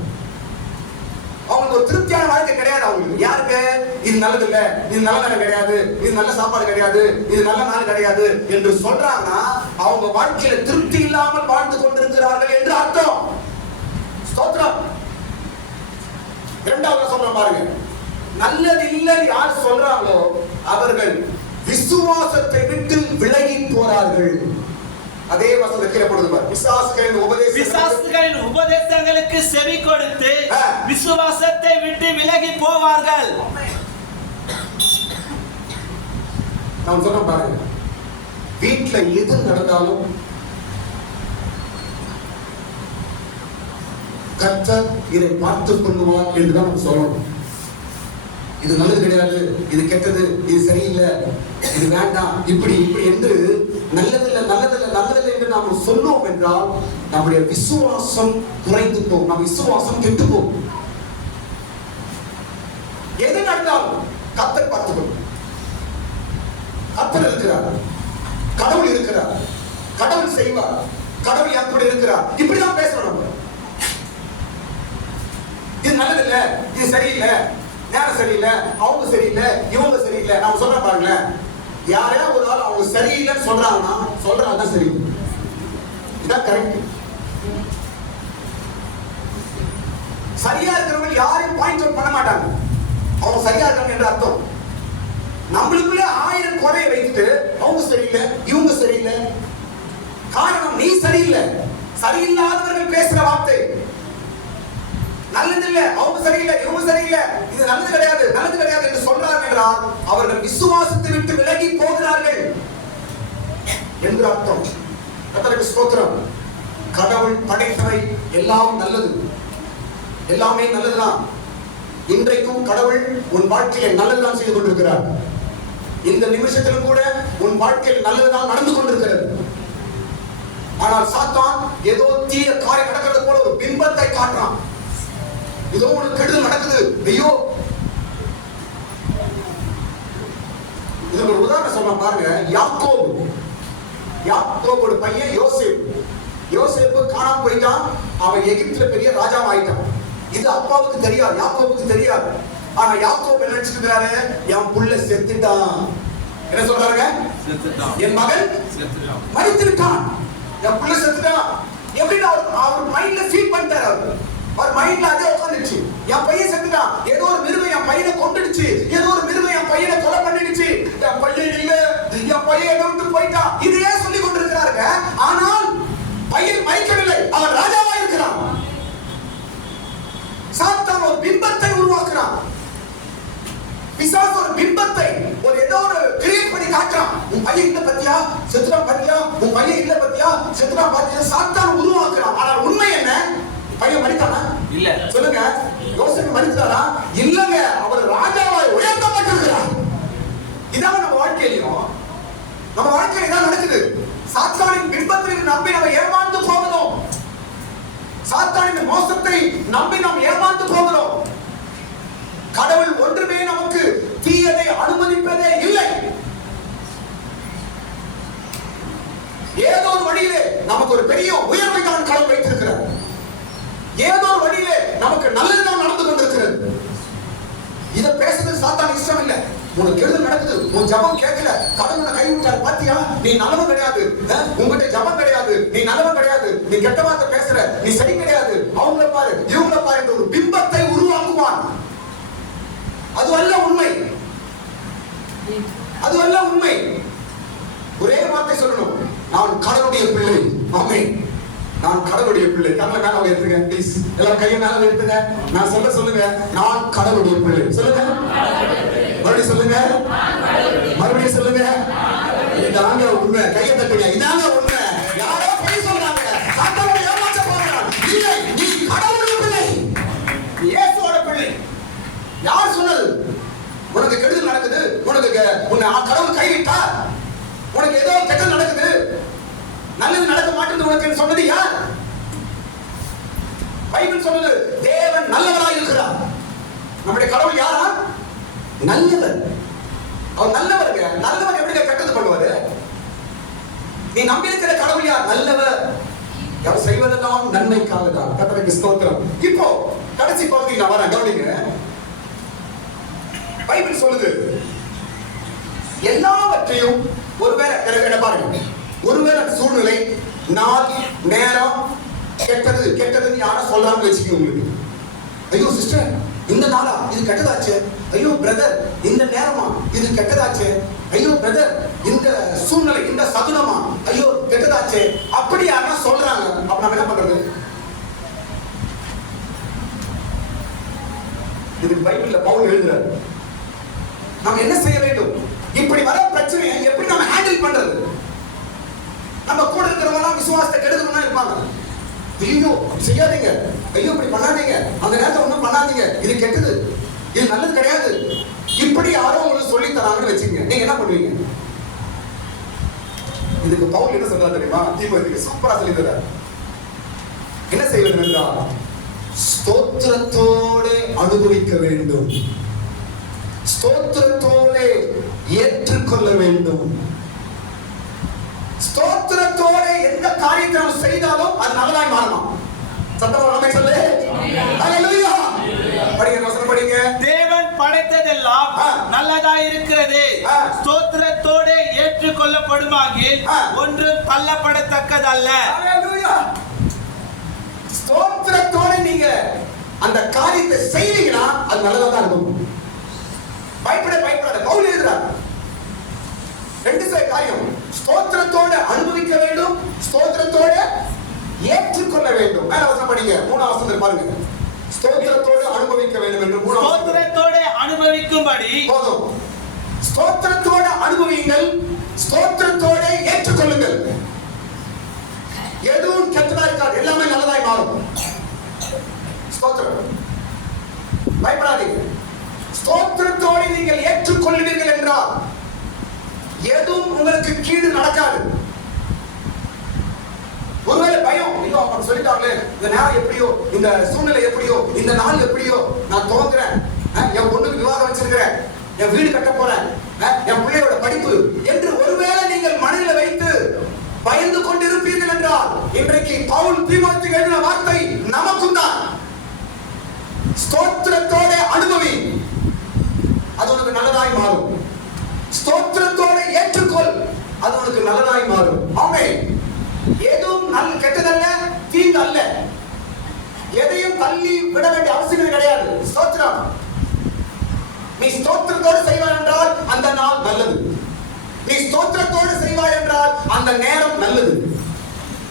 அவங்களுக்கு ஒரு திருப்தியான வாழ்க்கை கிடையாது. அவங்களுக்கு யாருக்கு இது நல்லது இல்ல, இது நல்ல நேரம் கிடையாது, இது நல்ல சாப்பாடு கிடையாது, இது நல்ல நாள் கிடையாது என்று சொல்றாங்கன்னா அவங்க வாழ்க்கையில திருப்தி இல்லாமல் வாழ்ந்து கொண்டிருக்கிறார்கள் என்று அர்த்தம். ஸ்தோத்திரம். இரண்டாவது சொல்ற பாருங்க, நல்லது இல்லை யார் சொல்றாங்களோ அவர்கள் விசுவாசத்தை விட்டு விலகி போறார்கள். அதே வசனம் கீழப்படுது பாரு. விசுவாசிகளின் உபதேசங்களுக்கு செவி கொடுத்து விசுவாசத்தை விட்டு விலகி போவார்கள். நான் சொல்ல பாருங்க, வீட்டுல எது நடந்தாலும் கர்த்தர் இதை பார்த்துக் கொள்வார் என்றுதான் நம்ம சொல்லணும். இது நல்லது கிடையாது, இது கெட்டது, இது சரியில்லை, இது வேண்டாம், இப்படி இப்படி என்று நல்லதில்லை நல்லதில்லை நல்லதில்லை என்று நாம் சொல்லுவோம் என்றால் நம்முடைய விசுவாசம் குறைந்து போகும், நம்ம விசுவாசம் கெட்டு போகும். எது நடந்தாலும் கர்த்தர் பார்த்துக்கணும். கர்த்தர் இருக்கிறார், கடவுள் இருக்கிறார், கடவுள் செய்வார், கடவுள் என் கூட இருக்கிறார், இப்படிதான் பேசணும். நம்ம இது நல்லதில்லை, இது சரியில்லை, நேரம் சரியில்லை, அவங்க சரியில்லை, இவங்க சரியில்லை, நம்ம சொல்ற பாருங்களேன். யாரையா ஒரு ஆள் அவங்க சரியில்லைன்னு சொல்றாங்கன்னா சொல்றாங்க சரி, இதான் கரெக்ட். சரியா இருக்கிறவங்க யாரையும் பாயிண்ட் அவுட் பண்ண மாட்டாங்க, அவங்க சரியா இருக்காங்க என்ற அர்த்தம். நம்மளுக்குள்ள 1000 குறையை வைத்துட்டு அவங்க சரியில்லை, இவங்க சரியில்லை. காரணம் நீ சரியில்லை. சரியில்லாதவர்கள் பேசுற வார்த்தை நல்லது இல்ல, அவங்க சரியில்லை, இவங்க சரியில்லை, இது நல்லது கிடையாது, நல்லது கிடையாது என்று சொல்றார்கள் என்றால் அவர்கள் விசுவாசத்தை விட்டு விலகி போகிறார்கள் என்று அர்த்தம். கர்த்தருக்கு ஸ்தோத்திரம். கடவுள் படைத்தவை எல்லாம் நல்லது, எல்லாமே நல்லதுதான். இன்றைக்கும் கடவுள் உன் வாழ்க்கையை நல்லதுதான் செய்து கொண்டிருக்கிறார். இந்த நிமிஷத்திலும் கூட உன் வாழ்க்கையில் நல்லதுதான் நடந்து கொண்டிருக்கிறது. ஆனால் சாத்தான் ஏதோ தீய காரியம் நடக்கிறது போல ஒரு பிம்பத்தை காட்டுறான். ஏதோ ஒரு கெடுதல் நடக்குது, ஐயோ. இதுக்கு ஒரு உதாரணம் சொல்ல பாருங்க. யாக்கோபோட பையன் யோசேப்பு காணாம போயிட்டான். அவன் எகிப்துல பெரிய ராஜா ஆயிட்டான். இது அப்பாவுக்கு தெரியாது, யாக்கோபுக்கு தெரியாது. ஆனா யாக்கோபு என்ன நினைச்சிருக்காரு, என் புள்ள செத்துட்டான். என்ன சொல்றாருங்க, என் மகன் மரித்துட்டான், என் புள்ள செத்துட்டான். எப்படி அவர் மைண்ட்ல ஃபீல் பண்ணிட்டாரு. அவர் மைண்ட்ல அதே உட்கார்ந்துச்சு, என் பையன் செத்துட்டான், ஏதோ ஒரு மிருகம் என் பையனை கொண்டுடுச்சு, ஏதோ ஒரு மிருகம் என் பையனை கொலை பண்ணிடுச்சு, என் பையன் இல்ல, என் பையன் என்ன விட்டு போயிட்டான், இதையே சொல்லி கொண்டிருக்கிறாருங்க. ஆனால் பையன் மயக்கவில்லை, அவன் ராஜாவா இருக்கிறான். சாத்தான் ஒரு பிம்பத்தை உருவாக்குறான். பிசாசு ஒரு பிம்பத்தை, ஒரு ஏதோ ஒரு கிரியேட் பண்ணி காட்டுறான். உன் பையன் இல்ல பத்தியா, செத்துறான் பத்தியா, உன் பையன் இல்ல பத்தியா, செத்துறான் பத்தியா, சாத்தான் உருவாக்குறான். ஆனால் உண்மை என்ன, பையன் மரித்தானா? இல்ல. சொல்லுங்க, யோசேப்பு மரித்தாரா? இல்லங்க, அவர் ராஜாவாய் உயர்த்தப்பட்டிருக்கிறார். இதான் நம்ம வாழ்க்கையிலும், நம்ம வாழ்க்கையில இதான் நடக்குது. சாத்தானின் பிம்பத்தில் நம்பி நம்ம ஏமாந்து போகிறோம். சாத்தானின் மோசத்தை நம்பி நாம் ஏமாந்து போகிறோம். கடவுள் ஒன்றுமே நமக்கு தீயதை அனுமதிப்பதே இல்லை. ஏதோ ஒரு வழியிலே நமக்கு ஒரு பெரிய உயர்வை தான் கடவுள் வைத்திருக்கிறார். ஏதோ ஒரு வழியிலே நமக்கு நல்லதுதான் நடந்து கொண்டிருக்கிறது. இதை பேசுறது சாத்தான் இஷ்டம் இல்லை. உனக்கு கெடுதல் நடக்குது, உன் ஜபம் கேட்கல, கடவுளை கைவிட்டார் பாத்தியா, நீ நல்லவன் கிடையாது, உங்ககிட்ட ஜபம் கிடையாது, நீ நல்லவன் கிடையாது, நீ கெட்ட வார்த்தை பேசுற, நீ சரி கிடையாது, அவங்கள பாரு இவங்கள பாரு என்ற ஒரு பிம்பத்தை ஆமென். நான் கடவுளுடைய பிள்ளை. கண்ணை மேல உயர்த்துங்க ப்ளீஸ். எல்லாரும் கையை மேல உயர்த்துங்க. நான் சொல்லுங்க, நான் கடவுளுடைய பிள்ளை. சொல்லுங்க, மறுபடியும் சொல்லுங்க, மறுபடியும் சொல்லுங்க. இதாங்க உண்மை. கையை தட்டுங்க. இதாங்க உண்மை. யாரோ பொய் சொல்றாங்க, ஆண்டவரை ஏமாற்ற போறாங்க. இல்லை, நீ கடவுளுடைய பிள்ளை, இயேசுவோட பிள்ளை. யார் சொன்னது? உனக்கு கெடுதல் நடக்குது, உனக்கு உன்னை கடவுள் கைவிட்டா, உனக்கு ஏதோ கெட்டது நடக்குது, நல்லது நடக்க மாட்டேங்குது உனக்கு சொன்னது யார்? பைபிள் சொன்னது தேவன் நல்லவராய் இருக்கிறார். நம்முடைய கடவுள் யாரா? நல்லவர். அவர் நல்லவருங்க. நல்லவர் எப்படி கெட்டது பண்ணுவாரு? நீ நம்பி இருக்கிற கடவுள் யார்? நல்லவர். அவர் செய்வதெல்லாம் நன்மைக்காக தான். கர்த்தருக்கு ஸ்தோத்திரம். இப்போ கடைசி பகுதிக்கு நான் வரேன், கவனிங்க. பைபிள் சொல்லுது எல்லாவற்றையும் ஒருவேளை என்ன பாருங்க, ஒருவேளை சூழ்நிலை, நாள், நேரம் கெட்டது கெட்டதுன்னு யாரும் சொல்றாங்க வச்சுக்கோங்க. உங்களுக்கு ஐயோ சிஸ்டர் இந்த நாளா இது கெட்டதாச்சு, ஐயோ பிரதர் இந்த நேரமா இது கெட்டதாச்சு, ஐயோ பிரதர் இந்த சூழ்நிலை இந்த சகுனமா ஐயோ கெட்டதாச்சு, அப்படி யாரும் சொல்றாங்க. அப்ப நம்ம என்ன பண்றது? இதுக்கு பைபிள்ல பவுல் எழுதுறாரு, நம்ம என்ன செய்ய வேண்டும்? இப்படி வர பிரச்சனையை எப்படி நம்ம ஹேண்டில் பண்றது? நம்ம கூட இருக்கிறவங்க விசுவாசத்தை கெடுக்கணும்னா இருப்பாங்க. ஐயோ செய்யாதீங்க, ஐயோ இப்படி பண்ணாதீங்க, அந்த நேரத்தை ஒண்ணும் பண்ணாதீங்க, இது கெட்டது, இது நல்லது கிடையாது, இப்படி யாரோ உங்களுக்கு சொல்லி தராங்கன்னு வச்சுங்க. நீங்க என்ன பண்ணுவீங்க? இதுக்கு பவுல் என்ன சொல்றாரு தெரியுமா? தீமோத்தேயுக்கு சூப்பரா சொல்லி தரார். என்ன செய்ய வேண்டும் என்றால் ஸ்தோத்திரத்தோடு அனுபவிக்க வேண்டும், ஸ்தோத்திரத்தோடு ஏற்றுக்கொள்ள வேண்டும். ஸ்தோத்திரத்தோடு எந்த காரியத்தை நாம் செய்தாலும் அது நல்லதாய் மாறணும். சத்தமா சொல்லு ஹல்லேலூயா. படிங்க, வசனம் படிங்க. தேவன் படைத்ததெல்லாம் நல்லதாய் இருக்கிறது, ஸ்தோத்திரத்தோடு ஏற்றுக்கொள்ளப்படுமாகில் ஒன்றும் தள்ளப்படத்தக்கதல்ல. ஹல்லேலூயா. ஸ்தோத்திரத்தோடு நீங்க அந்த காரியத்தை செய்வீங்கன்னா அது நல்லதா தான் இருக்கும். பயப்படாத. பவுல் எழுதுறார் ரெண்டு காரியம், ஸ்தோத்திரத்தோடு அனுபவிக்க வேண்டும், ஸ்தோத்திரத்தோடு ஏற்றுக்கொள்ள வேண்டும். மேல வசனம் படிங்க, 3ஆம் வசனத்தை பாருங்க. ஸ்தோத்திரத்தோடு அனுபவிக்க வேண்டும் என்று 3ஆம் ஸ்தோத்திரத்தோடு அனுபவிக்கும்படி போதும். ஸ்தோத்திரத்தோடு அனுபவியுங்கள், ஸ்தோத்திரத்தோடு ஏற்றுக்கொள்ளுங்கள். எதுவும் கெட்டதா இருக்காது, எல்லாமே நல்லதாய் மாறும். ஸ்தோத்திரம். பயப்படாதீங்க. ஸ்தோத்திரத்தோடு நீங்கள் ஏற்றுக்கொள்ளுவீர்கள் என்றால் எதுவும் உங்களுக்கு கீடு நடக்காது. ஒருவேளை பயம், ஐயோ அவங்க சொல்லிட்டாங்களே, இந்த நேரம் எப்படியோ, இந்த சூழ்நிலை எப்படியோ, இந்த நாள் எப்படியோ, நான் தோங்குறேன், என் பொண்ணுக்கு விவாதம் வச்சிருக்கிறேன், என் வீடு கட்ட போறேன், என் பிள்ளையோட படிப்பு என்று ஒருவேளை நீங்கள் மனதில் வைத்து பயந்து கொண்டிருப்பீர்கள் என்றால் இன்றைக்கு பவுல் தீமோத்தேயுக்கு எழுதின வார்த்தை நமக்கும் தான். ஸ்தோத்திரத்தோட அனுபவி, அது உனக்கு நல்லதாய் மாறும். ஸ்தோத்திரத்தோடு ஏற்றுக்கொள், அது உனக்கு நல்லதாய் மாறும். ஆமென். எதுவும் கெட்டதல்ல, தீங்கு அல்ல. எதையும் தள்ளி விட வேண்டிய அவசியம் கிடையாது. ஸ்தோத்திரம். நீ ஸ்தோத்திரத்தோடு செய்வாய் என்றால் அந்த நாள் நல்லது. நீ ஸ்தோத்திரத்தோடு செய்வாய் என்றால் அந்த நேரம் நல்லது.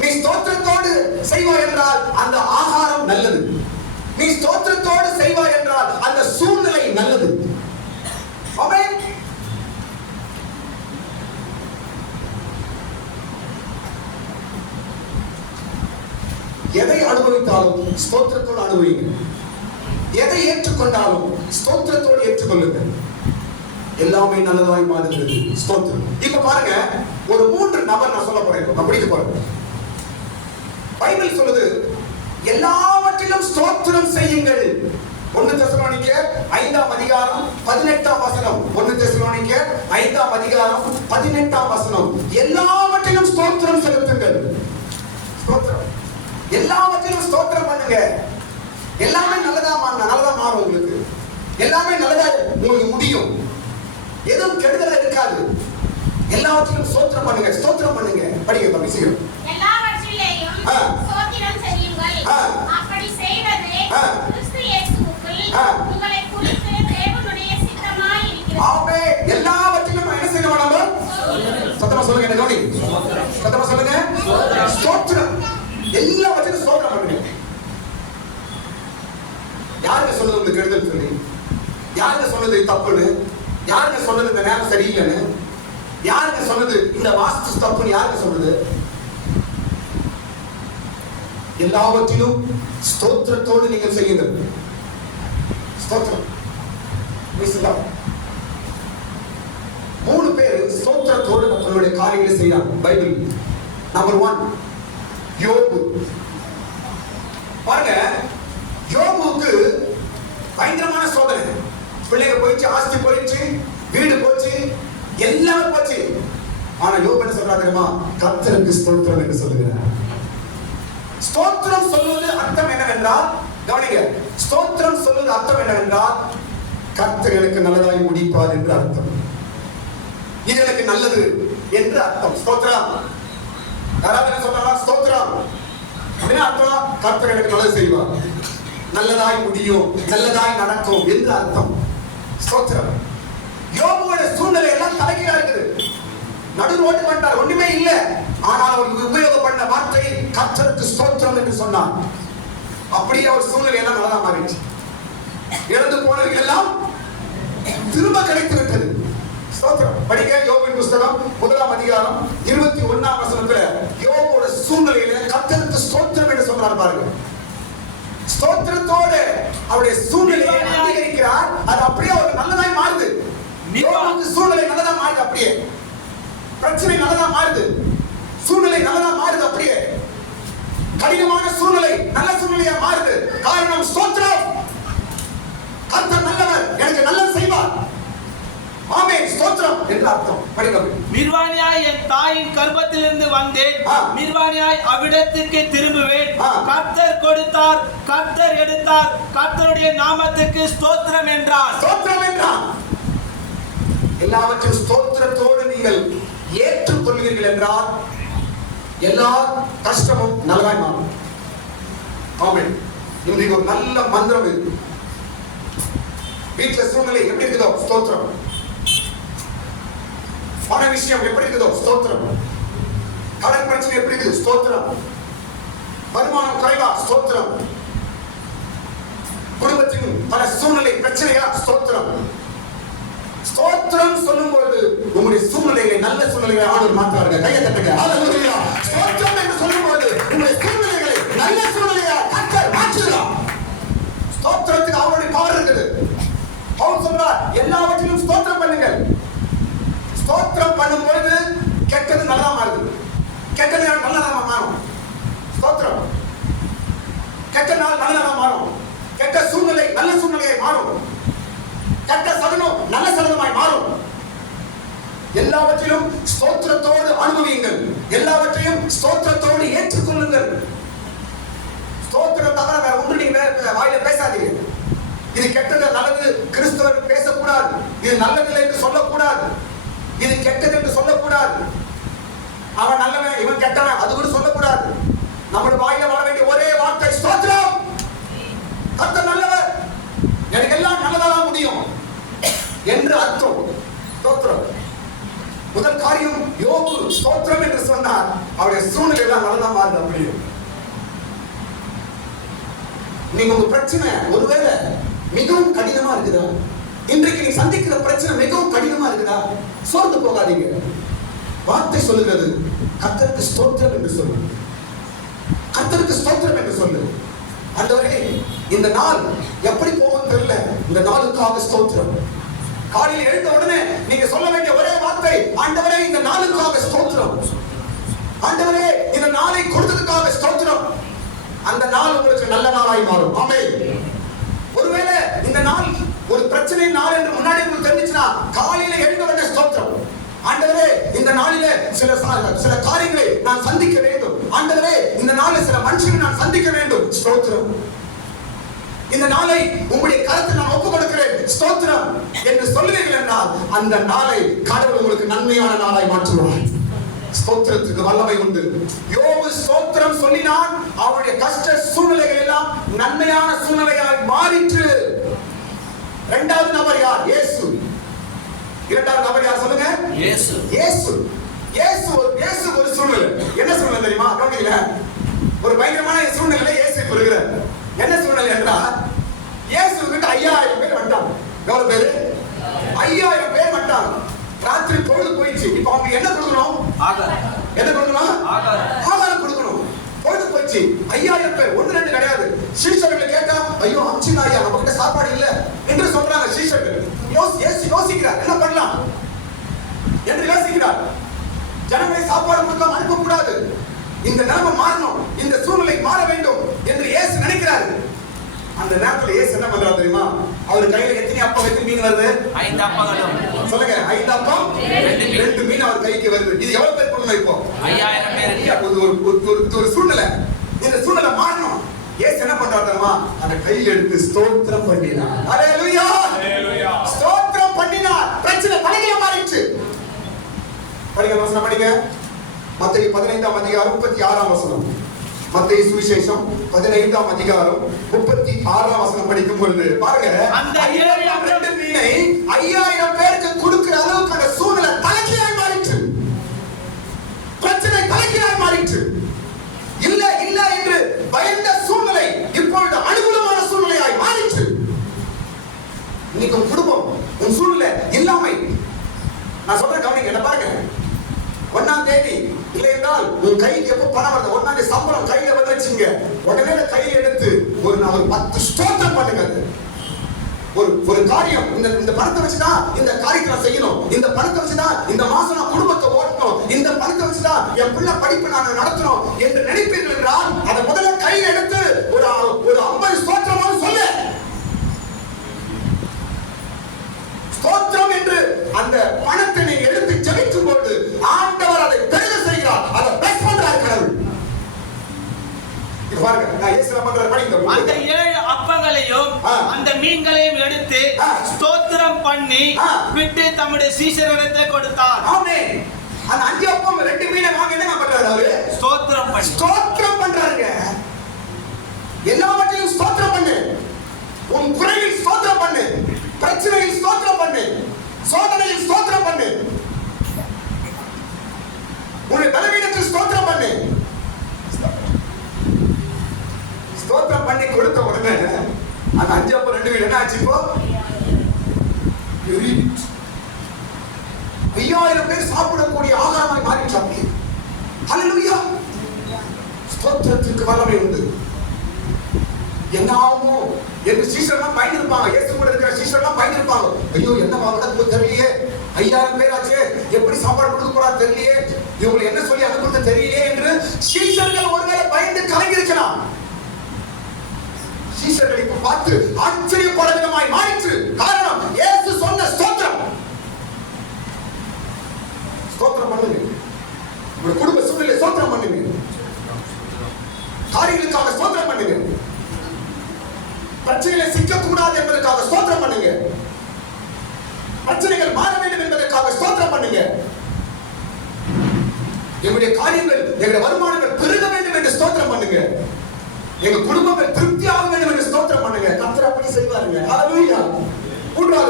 நீ ஸ்தோத்திரத்தோடு செய்வாய் என்றால் அந்த ஆகாரம் நல்லது. நீ ஸ்தோத்திரத்தோடு செய்வாய் என்றால் அந்த சூழ்நிலை நல்லது. ஆமென். எதை அனுபவித்தாலும் ஸ்தோத்திரத்தோடு அனுபவிங்க. எதை ஏற்றுக்கொண்டாலும் ஸ்தோத்திரத்தோடு ஏற்றுக்கொள்ளுங்கள். எல்லாமே நல்லதாய் மாறுகிறது. ஸ்தோத்திரம். இப்ப பாருங்க, ஒரு 3 நபர் நான் சொல்ல போறேன். நான் படிக்க போறேன். பைபிள் சொல்லுது எல்லாவற்றிலும் ஸ்தோத்திரம் செய்யுங்கள். 1 தெசலோனிக்கேயர் 5ஆம் அதிகாரம் 18ஆம் வசனம். 1 தெசலோனிக்கேயர் 5ஆம் அதிகாரம் 18ஆம் வசனம். எல்லாவற்றிலும் ஸ்தோத்திரம் செலுத்துங்கள். ஸ்தோத்திரம். எல்லாவற்றிலும் ஸ்தோத்திரம் பண்ணுங்க. எல்லாமே நல்லதா மாறும். உங்களுக்கு எல்லாமே நல்லதா உங்களுக்கு முடியும். எதுவும் கெடுதலா இருக்காது. எல்லாவற்றிலும் ஸ்தோத்திரம் பண்ணுங்க. ஸ்தோத்திரம் பண்ணுங்க. படிங்க தம்பி சீக்கிரம். எல்லாவற்றிலேயும் ஸ்தோத்திரம் செய்யுங்கள். அப்படி செய்வதே கிறிஸ்து இயேசுவுக்குள் உங்களை குறித்து தேவனுடைய சித்தமாய் இருக்கிறது. ஆமென். எல்லாவற்றிலும் என்ன செய்யணும்? நம்ம சத்தமா சொல்லுங்க. என்ன கவனி. சத்தமா சொல்லுங்க. ஸ்தோத்திரம். யாருங்க சொன்னது உங்களுக்கு கெடுதல் சொல்லி? யாருங்க சொன்னது தப்புன்னு? யாருங்க சொன்னது இந்த நேரம் சரியில்லைன்னு? யாருங்க சொன்னது இந்த வாஸ்து தப்புன்னு? யாருங்க சொன்னது? எல்லாவற்றிலும் ஸ்தோத்திரத்தோடு நீங்கள் செய்யுங்கள். ஸ்தோத்திரம். 3 பேர் ஸ்தோத்திரத்தோடு தங்களுடைய காரியங்களை செய்யறாங்க பைபிள். நம்பர் 1 யோபு. பாருங்க, யோபுவுக்கு பயங்கரமான சோதனை. பிள்ளைங்க போயிடுச்சு, ஆஸ்தி போயிடுச்சு, வீடு போச்சு, எல்லாமே போச்சு. ஆனா யோபு என்ன சொல்றாரு தெரியுமா? கர்த்தருக்கு ஸ்தோத்திரம் என்று சொல்லுகிறார். ஸ்தோத்திரம் சொல்வது அர்த்தம் என்னவென்றால், கவனிங்க, ஸ்தோத்திரம் சொல்வது அர்த்தம் என்னவென்றால், கர்த்தர் எனக்கு நல்லதாய் முடிப்பார் என்று அர்த்தம். இது எனக்கு நல்லது என்று அர்த்தம். ஸ்தோத்திரம். யாராவது என்ன சொல்றாங்க? ஸ்தோத்திரம் அப்படின்னா அர்த்தம் கர்த்தர் எனக்கு நல்லது செய்வார், நல்லதாய் முடியும், நல்லதாய் நடக்கும் என்று அர்த்தம். ஸ்தோத்திரம். யோபுவோட சூழ்நிலை எல்லாம் தலைகீழா இருக்குது. நடு ரோட்டு பண்ணிட்டார், ஒண்ணுமே இல்லை. ஆனால் அவர் உபயோகம் பண்ண வார்த்தை கர்த்தருக்கு ஸ்தோத்திரம் என்று சொன்னார். அப்படியே அவர் சூழ்நிலை எல்லாம் நல்லதா மாறிடுச்சு. இழந்து போனவர்கள் எல்லாம் திரும்ப கிடைத்து விட்டது. ஸ்தோத்திரம். படிக்க யோபின் புத்தகம் 1ஆம் அதிகாரம் 21ஆம் வசனத்துல யோபோட சூழ்நிலையில கர்த்தருக்கு ஸ்தோத்திரம் என்று சொல்றார் பாருங்க. ஸ்தோத்திரத்தோடு அவருடைய சூழ்நிலையை அங்கீகரிக்கிறார். அது அப்படியே ஒரு நல்லதாய் மாறுது. யோபுக்கு சூழ்நிலை நல்லதா மாறுது. அப்படியே பிரச்சனை நல்லதா மாறுது. சூழ்நிலை நல்லதா மாறுது. அப்படியே கடினமான சூழ்நிலை நல்ல சூழ்நிலையா மாறுது. காரணம் ஸ்தோத்திரம். கர்த்தர் நல்லவர், எனக்கு நல்லது செய்வார். ஆமென். ஸ்தோத்திரம் என்று அர்த்தம். படிங்க. நிர்வாணியாய் என் தாயின் கர்ப்பத்திலிருந்து வந்தேன், நிர்வாணியாய் அவ்விடத்திற்கு திரும்புவேன். கர்த்தர் கொடுத்தார், கர்த்தர் எடுத்தார், கர்த்தருடைய நாமத்துக்கு ஸ்தோத்திரம் என்றார். ஸ்தோத்திரம் என்றார். எல்லாவற்றையும் ஸ்தோத்திரத்தோடு நீங்கள் ஏற்றுக்கொள்வீர்கள் என்றால் எல்லா கஷ்டமும் நல்லதாய் மாறும். ஆமென். இன்றைக்கு ஒரு நல்ல மந்திரம் இது. வீட்டுல சூழ்நிலை எப்படி இருக்குதோ ஸ்தோத்திரம். பண விஷயம் எப்படி இருக்குதோ ஸ்தோத்திரம். கடன் பிரச்சனை எப்படி இருக்குது ஸ்தோத்திரம். வருமானம் குறைவா ஸ்தோத்திரம். குடும்பத்தின் பல சூழ்நிலை பிரச்சனையா ஸ்தோத்திரம். ஸ்தோத்திரம் சொல்லும்போது உங்களுடைய சூழ்நிலையை நல்ல சூழ்நிலையை ஆண்டவர் மாற்றுவார்கள். கையை தட்டுங்க. ஹல்லேலூயா. ஸ்தோத்திரம் என்று சொல்லும்போது உங்களுடைய சூழ்நிலைகளை நல்ல சூழ்நிலையா கர்த்தர் மாற்றுகிறார். ஸ்தோத்திரத்துக்கு அவருடைய பவர் இருக்குது. பவுல் சொல்றார், எல்லாவற்றிலும் ஸ்தோத்திரம் பண்ணுங்கள். ஸ்தோத்திரம் பண்ணும்போது கெட்டது நல்லதா மாறுது. கெட்டது நல்லதா மாறும். ஸ்தோத்திரம். கெட்ட நாள் நல்லதா மாறும். கெட்ட சூழ்நிலை நல்ல சூழ்நிலையை மாறும். கெட்ட சதனம் நல்ல சதனமாய் மாறும். எல்லாவற்றிலும் ஸ்தோத்திரத்தோடு அனுபவியுங்கள். எல்லாவற்றையும் ஸ்தோத்திரத்தோடு ஏற்றுக்கொள்ளுங்கள். ஸ்தோத்திரம் தவிர வேற ஒன்று நீங்க வாயில பேசாதீங்க. இது கெட்டது நல்லது கிறிஸ்தவர் பேசக்கூடாது. இது நல்லதில்லை என்று சொல்லக்கூடாது. இது கெட்டது என்று சொல்லக்கூடாது. அவன் நல்லவன், இவன் கெட்டவன், அது கூட சொல்லக்கூடாது. நம்முடைய வாயில வர வேண்டிய ஒரே வார்த்தை ஸ்தோத்திரம். கர்த்தர் நல்லவர், எனக்கு எல்லாம் நல்லதாக முடியும் என்று அர்த்தம். ஸ்தோத்திரம். முதல் காரியம் யோபு ஸ்தோத்திரம் என்று சொன்னார். அவருடைய சூழ்நிலை எல்லாம் நல்லதா மாறுது. அப்படியே நீங்க உங்க பிரச்சனை ஒருவேளை மிகவும் கடினமா இருக்குதா? இன்றைக்கு நீ சந்திக்கிற பிரச்சனை மிகவும் கடினமா இருக்குதா? சோர்ந்து போகாதீங்க. வார்த்தை சொல்லுகிறது கர்த்தருக்கு ஸ்தோத்திரம் என்று சொல்லு. கர்த்தருக்கு ஸ்தோத்திரம் என்று சொல்லு. ஆண்டவரே, இந்த நாள் எப்படி போகும் தெரியல, இந்த நாளுக்காக ஸ்தோத்திரம். காலையில் எழுந்த உடனே நீங்க சொல்ல வேண்டிய ஒரே வார்த்தை, ஆண்டவரே இந்த நாளுக்காக ஸ்தோத்திரம். ஆண்டவரே இந்த நாளை கொடுத்ததுக்காக ஸ்தோத்திரம். அந்த நாள் உங்களுக்கு நல்ல நாளாய் மாறும். ஆமென். ஒருவேளை இந்த நாள் ஒரு பிரச்சனை நாள் என்று முன்னாடி உங்களுக்கு தெரிஞ்சுச்சுன்னா காலையில எழுந்த உடனே ஸ்தோத்திரம். ஆண்டவரே இந்த நாளிலே சில காரியங்களை நான் சந்திக்க வேண்டும். ஆண்டவரே இந்த நாளில் சில மனுஷங்களை நான் சந்திக்க வேண்டும். ஸ்தோத்திரம். இந்த நாளை உங்களுடைய கருத்தில் நான் ஒப்புக் கொடுக்கிறேன். ஸ்தோத்திரம் என்று சொல்லுவீர்கள் என்றால் அந்த நாளை கடவுள் உங்களுக்கு நன்மையான நாளாய் மாற்றுவார். ஸ்தோத்திரத்துக்கு வல்லமை உண்டு. யோபு ஸ்தோத்திரம் சொல்லினான். அவருடைய கஷ்ட சூழ்நிலைகள் எல்லாம் நன்மையான சூழ்நிலையாய் மாறிற்று. இரண்டாவது நபர் யார்? இயேசு. இரண்டாவது நபர் யார் சொல்லுங்க? இயேசு. இயேசு. இயேசு ஒரு சூழ்நிலை. என்ன சூழ்நிலை தெரியுமா? கவனிக்கல. ஒரு பயங்கரமான சூழ்நிலை இயேசு வருகிறார். என்ன சூழ்நிலை என்றால், இயேசு எவ்வளவு பேரு? 5000 பேர் வந்துட்டாங்க. ராத்திரி பொழுது போயிடுச்சு. இப்ப அவங்க என்ன கொடுக்கணும்? என்ன கொடுக்கணும்? ஆகாரம் கொடுக்கணும். பொழுது போயிடுச்சு. 5000 பேர், 1-2 கிடையாது. சீஷர்களை கேட்டா, ஐயோ அம்சினா ஐயா, நமக்கிட்ட சாப்பாடு இல்ல என்று சொல்றாங்க சீஷர்கள். யோசிக்கிறார், என்ன பண்ணலாம் என்று யோசிக்கிறார். ஜனங்களை சாப்பாடு கொடுக்காம அனுப்பக்கூடாது, இந்த நிலைமை மாறணும், இந்த சூழ்நிலை மாற வேண்டும் என்று இயேசு நினைக்கிறாரு. அந்த நேரத்துல இயேசு என்ன பண்றாரு தெரியுமா? அவர் கையில எத்தனை அப்பம் எத்தனை மீன் வருது? 5 அப்பங்களும். சொல்லுங்க, 5 அப்பம் 2 மீன் அவர் கைக்கு வருது. இது எவ்வளவு பேர் கொடுக்கணும்? இப்போ 5000 பேருக்கு. ஒரு சூழ்நிலை, இந்த சூழ்நிலை மாறணும். இயேசு என்ன பண்றாரு தெரியுமா? அந்த கையில் எடுத்து ஸ்தோத்திரம் பண்ணினார். ஹalleluya, ஸ்தோத்திரம் பண்ணினார். பிரச்சனை தலைகீழ மாறிச்சு. படிங்க வசனம் படிங்க. மத்தேயு 15ஆம் அதிகாரம் 36ஆம் வசனம். மத்தேயு சுவிசேஷம் 15ஆம் அதிகாரம் 36ஆம் வசனம் படிக்கும் பொழுது பாருங்க, அந்த 2 மீனை 5000 பேருக்கு கொடுக்கிற அளவுக்கு அந்த சூழ்நிலை தலைகீழாய் மாறிச்சு. பிரச்சனை தலைகீழாய் மாறிச்சு. இல்ல இல்ல என்று பயந்த சூழ்நிலை இப்பொழுது அனுகூலமான சூழ்நிலையாய் மாறிச்சு. இன்னைக்கு உன் குடும்பம், உன் சூழ்நிலை இல்லாமை. நான் சொல்றேன் கவனிங்க, என்ன பாருங்க. 1ஆம் தேதி இல்லை என்றால் உன் கைக்கு எப்போ பணம் வருது? 1ஆம் தேதி சம்பளம் கையில வந்து வச்சுங்க. உடனே கையில எடுத்து ஒரு 10 ஸ்தோத்திரம் பண்ணுங்க. ஒரு காரியம், இந்த பணத்தை வச்சுதான் இந்த காரியத்தை நான் செய்யணும், இந்த பணத்தை வச்சுதான் இந்த மாசம் நான் குடும்பத்தை ஓட்டணும், இந்த பணத்தை வச்சுதான் என் பிள்ளை படிப்பு நான் நடத்தணும் என்று நினைப்பீர்கள் என்றால் அதை முதல்ல கையில எடுத்து ஒரு 50 ஸ்தோத்திரமாக சொல்ல. ஸ்தோத்திரம் என்று அந்த பணத்தை நீ எடுத்து ஜெபிக்கும் பொழுது ஆண்டவர் அதை பெருக செய்கிறார். அதை பெஸ்ட் பண்றார் கடவுள். இது பாருங்க, நான் இயேசுவை பண்றாரு படிங்க. அந்த 7 அப்பங்களையும் அந்த மீன்களையும் எடுத்து ஸ்தோத்திரம் பண்ணி விட்டு தம்முடைய சீஷர்களிடத்தில் கொடுத்தார். ஆமென். அந்த 5 அப்பம் 2 மீனை வாங்க என்ன பண்றாரு? அவரு ஸ்தோத்திரம் பண்றாருங்க. எல்லாவற்றையும் ஸ்தோத்திரம் பண்ணு. உன் குறையில் ஸ்தோத்திரம் பண்ணு, பிரச்சனையில் ஸ்தோத்திரம் பண்ணு, சோதனையில் ஸ்தோத்திரம் பண்ணு, உன்னுடைய பலவீனத்தில் ஸ்தோத்திரம் பண்ணு. ஸ்தோத்திரம் பண்ணி கொடுத்த உடனே அந்த 5 அப்பம் 2 மீன் என்ன ஆச்சு? இப்போ 5000 பேர் சாப்பிடக்கூடிய ஆகாரமாய் மாறிச்சாங்க. ஹல்லேலூயா. ஸ்தோத்திரத்திற்கு வல்லமை உண்டு. என்ன ஆகும் என்று சீஷர்லாம் பயந்திருப்பாங்க. இயேசு கூட இருக்கிற சீஷர்லாம் பயந்திருப்பாங்க. ஐயோ என்ன நடக்குது தெரியலையே, 5000 பேர் ஆச்சு, எப்படி சாப்பாடு கொடுக்க போறாரு தெரியலையே, இவங்களை என்ன சொல்லி அனுப்புறது தெரியலையே என்று சீஷர்கள் ஒருவேளை பயந்து கலங்கிருக்கலாம். சீஷர்கள் இப்ப பார்த்து ஆச்சரியப்பட விதமாய் மாறிச்சு. காரணம் இயேசு சொன்ன ஸ்தோத்திரம். ஸ்தோத்திரம் பண்ணுங்க. உங்க குடும்ப சூழ்நிலை ஸ்தோத்திரம் பண்ணுங்க. காரியங்களுக்காக ஸ்தோத்திரம் பண்ணுங்க. பிரச்சனைகளை சிக்கக்கூடாது என்பதற்காக ஸ்தோத்திரம் பண்ணுங்க. பிரச்சனைகள் மாற வேண்டும் என்பதற்காக ஸ்தோத்திரம் பண்ணுங்க. எங்களுடைய காரியங்கள், எங்களுடைய வருமானங்கள் பெருக வேண்டும் என்று ஸ்தோத்திரம் பண்ணுங்க. எங்க குடும்பங்கள் திருப்தியாக வேண்டும் என்று ஸ்தோத்திரம் பண்ணுங்க. கர்த்தர் அப்படி செய்வாருங்க. ஹல்லேலூயா. மூன்றாவது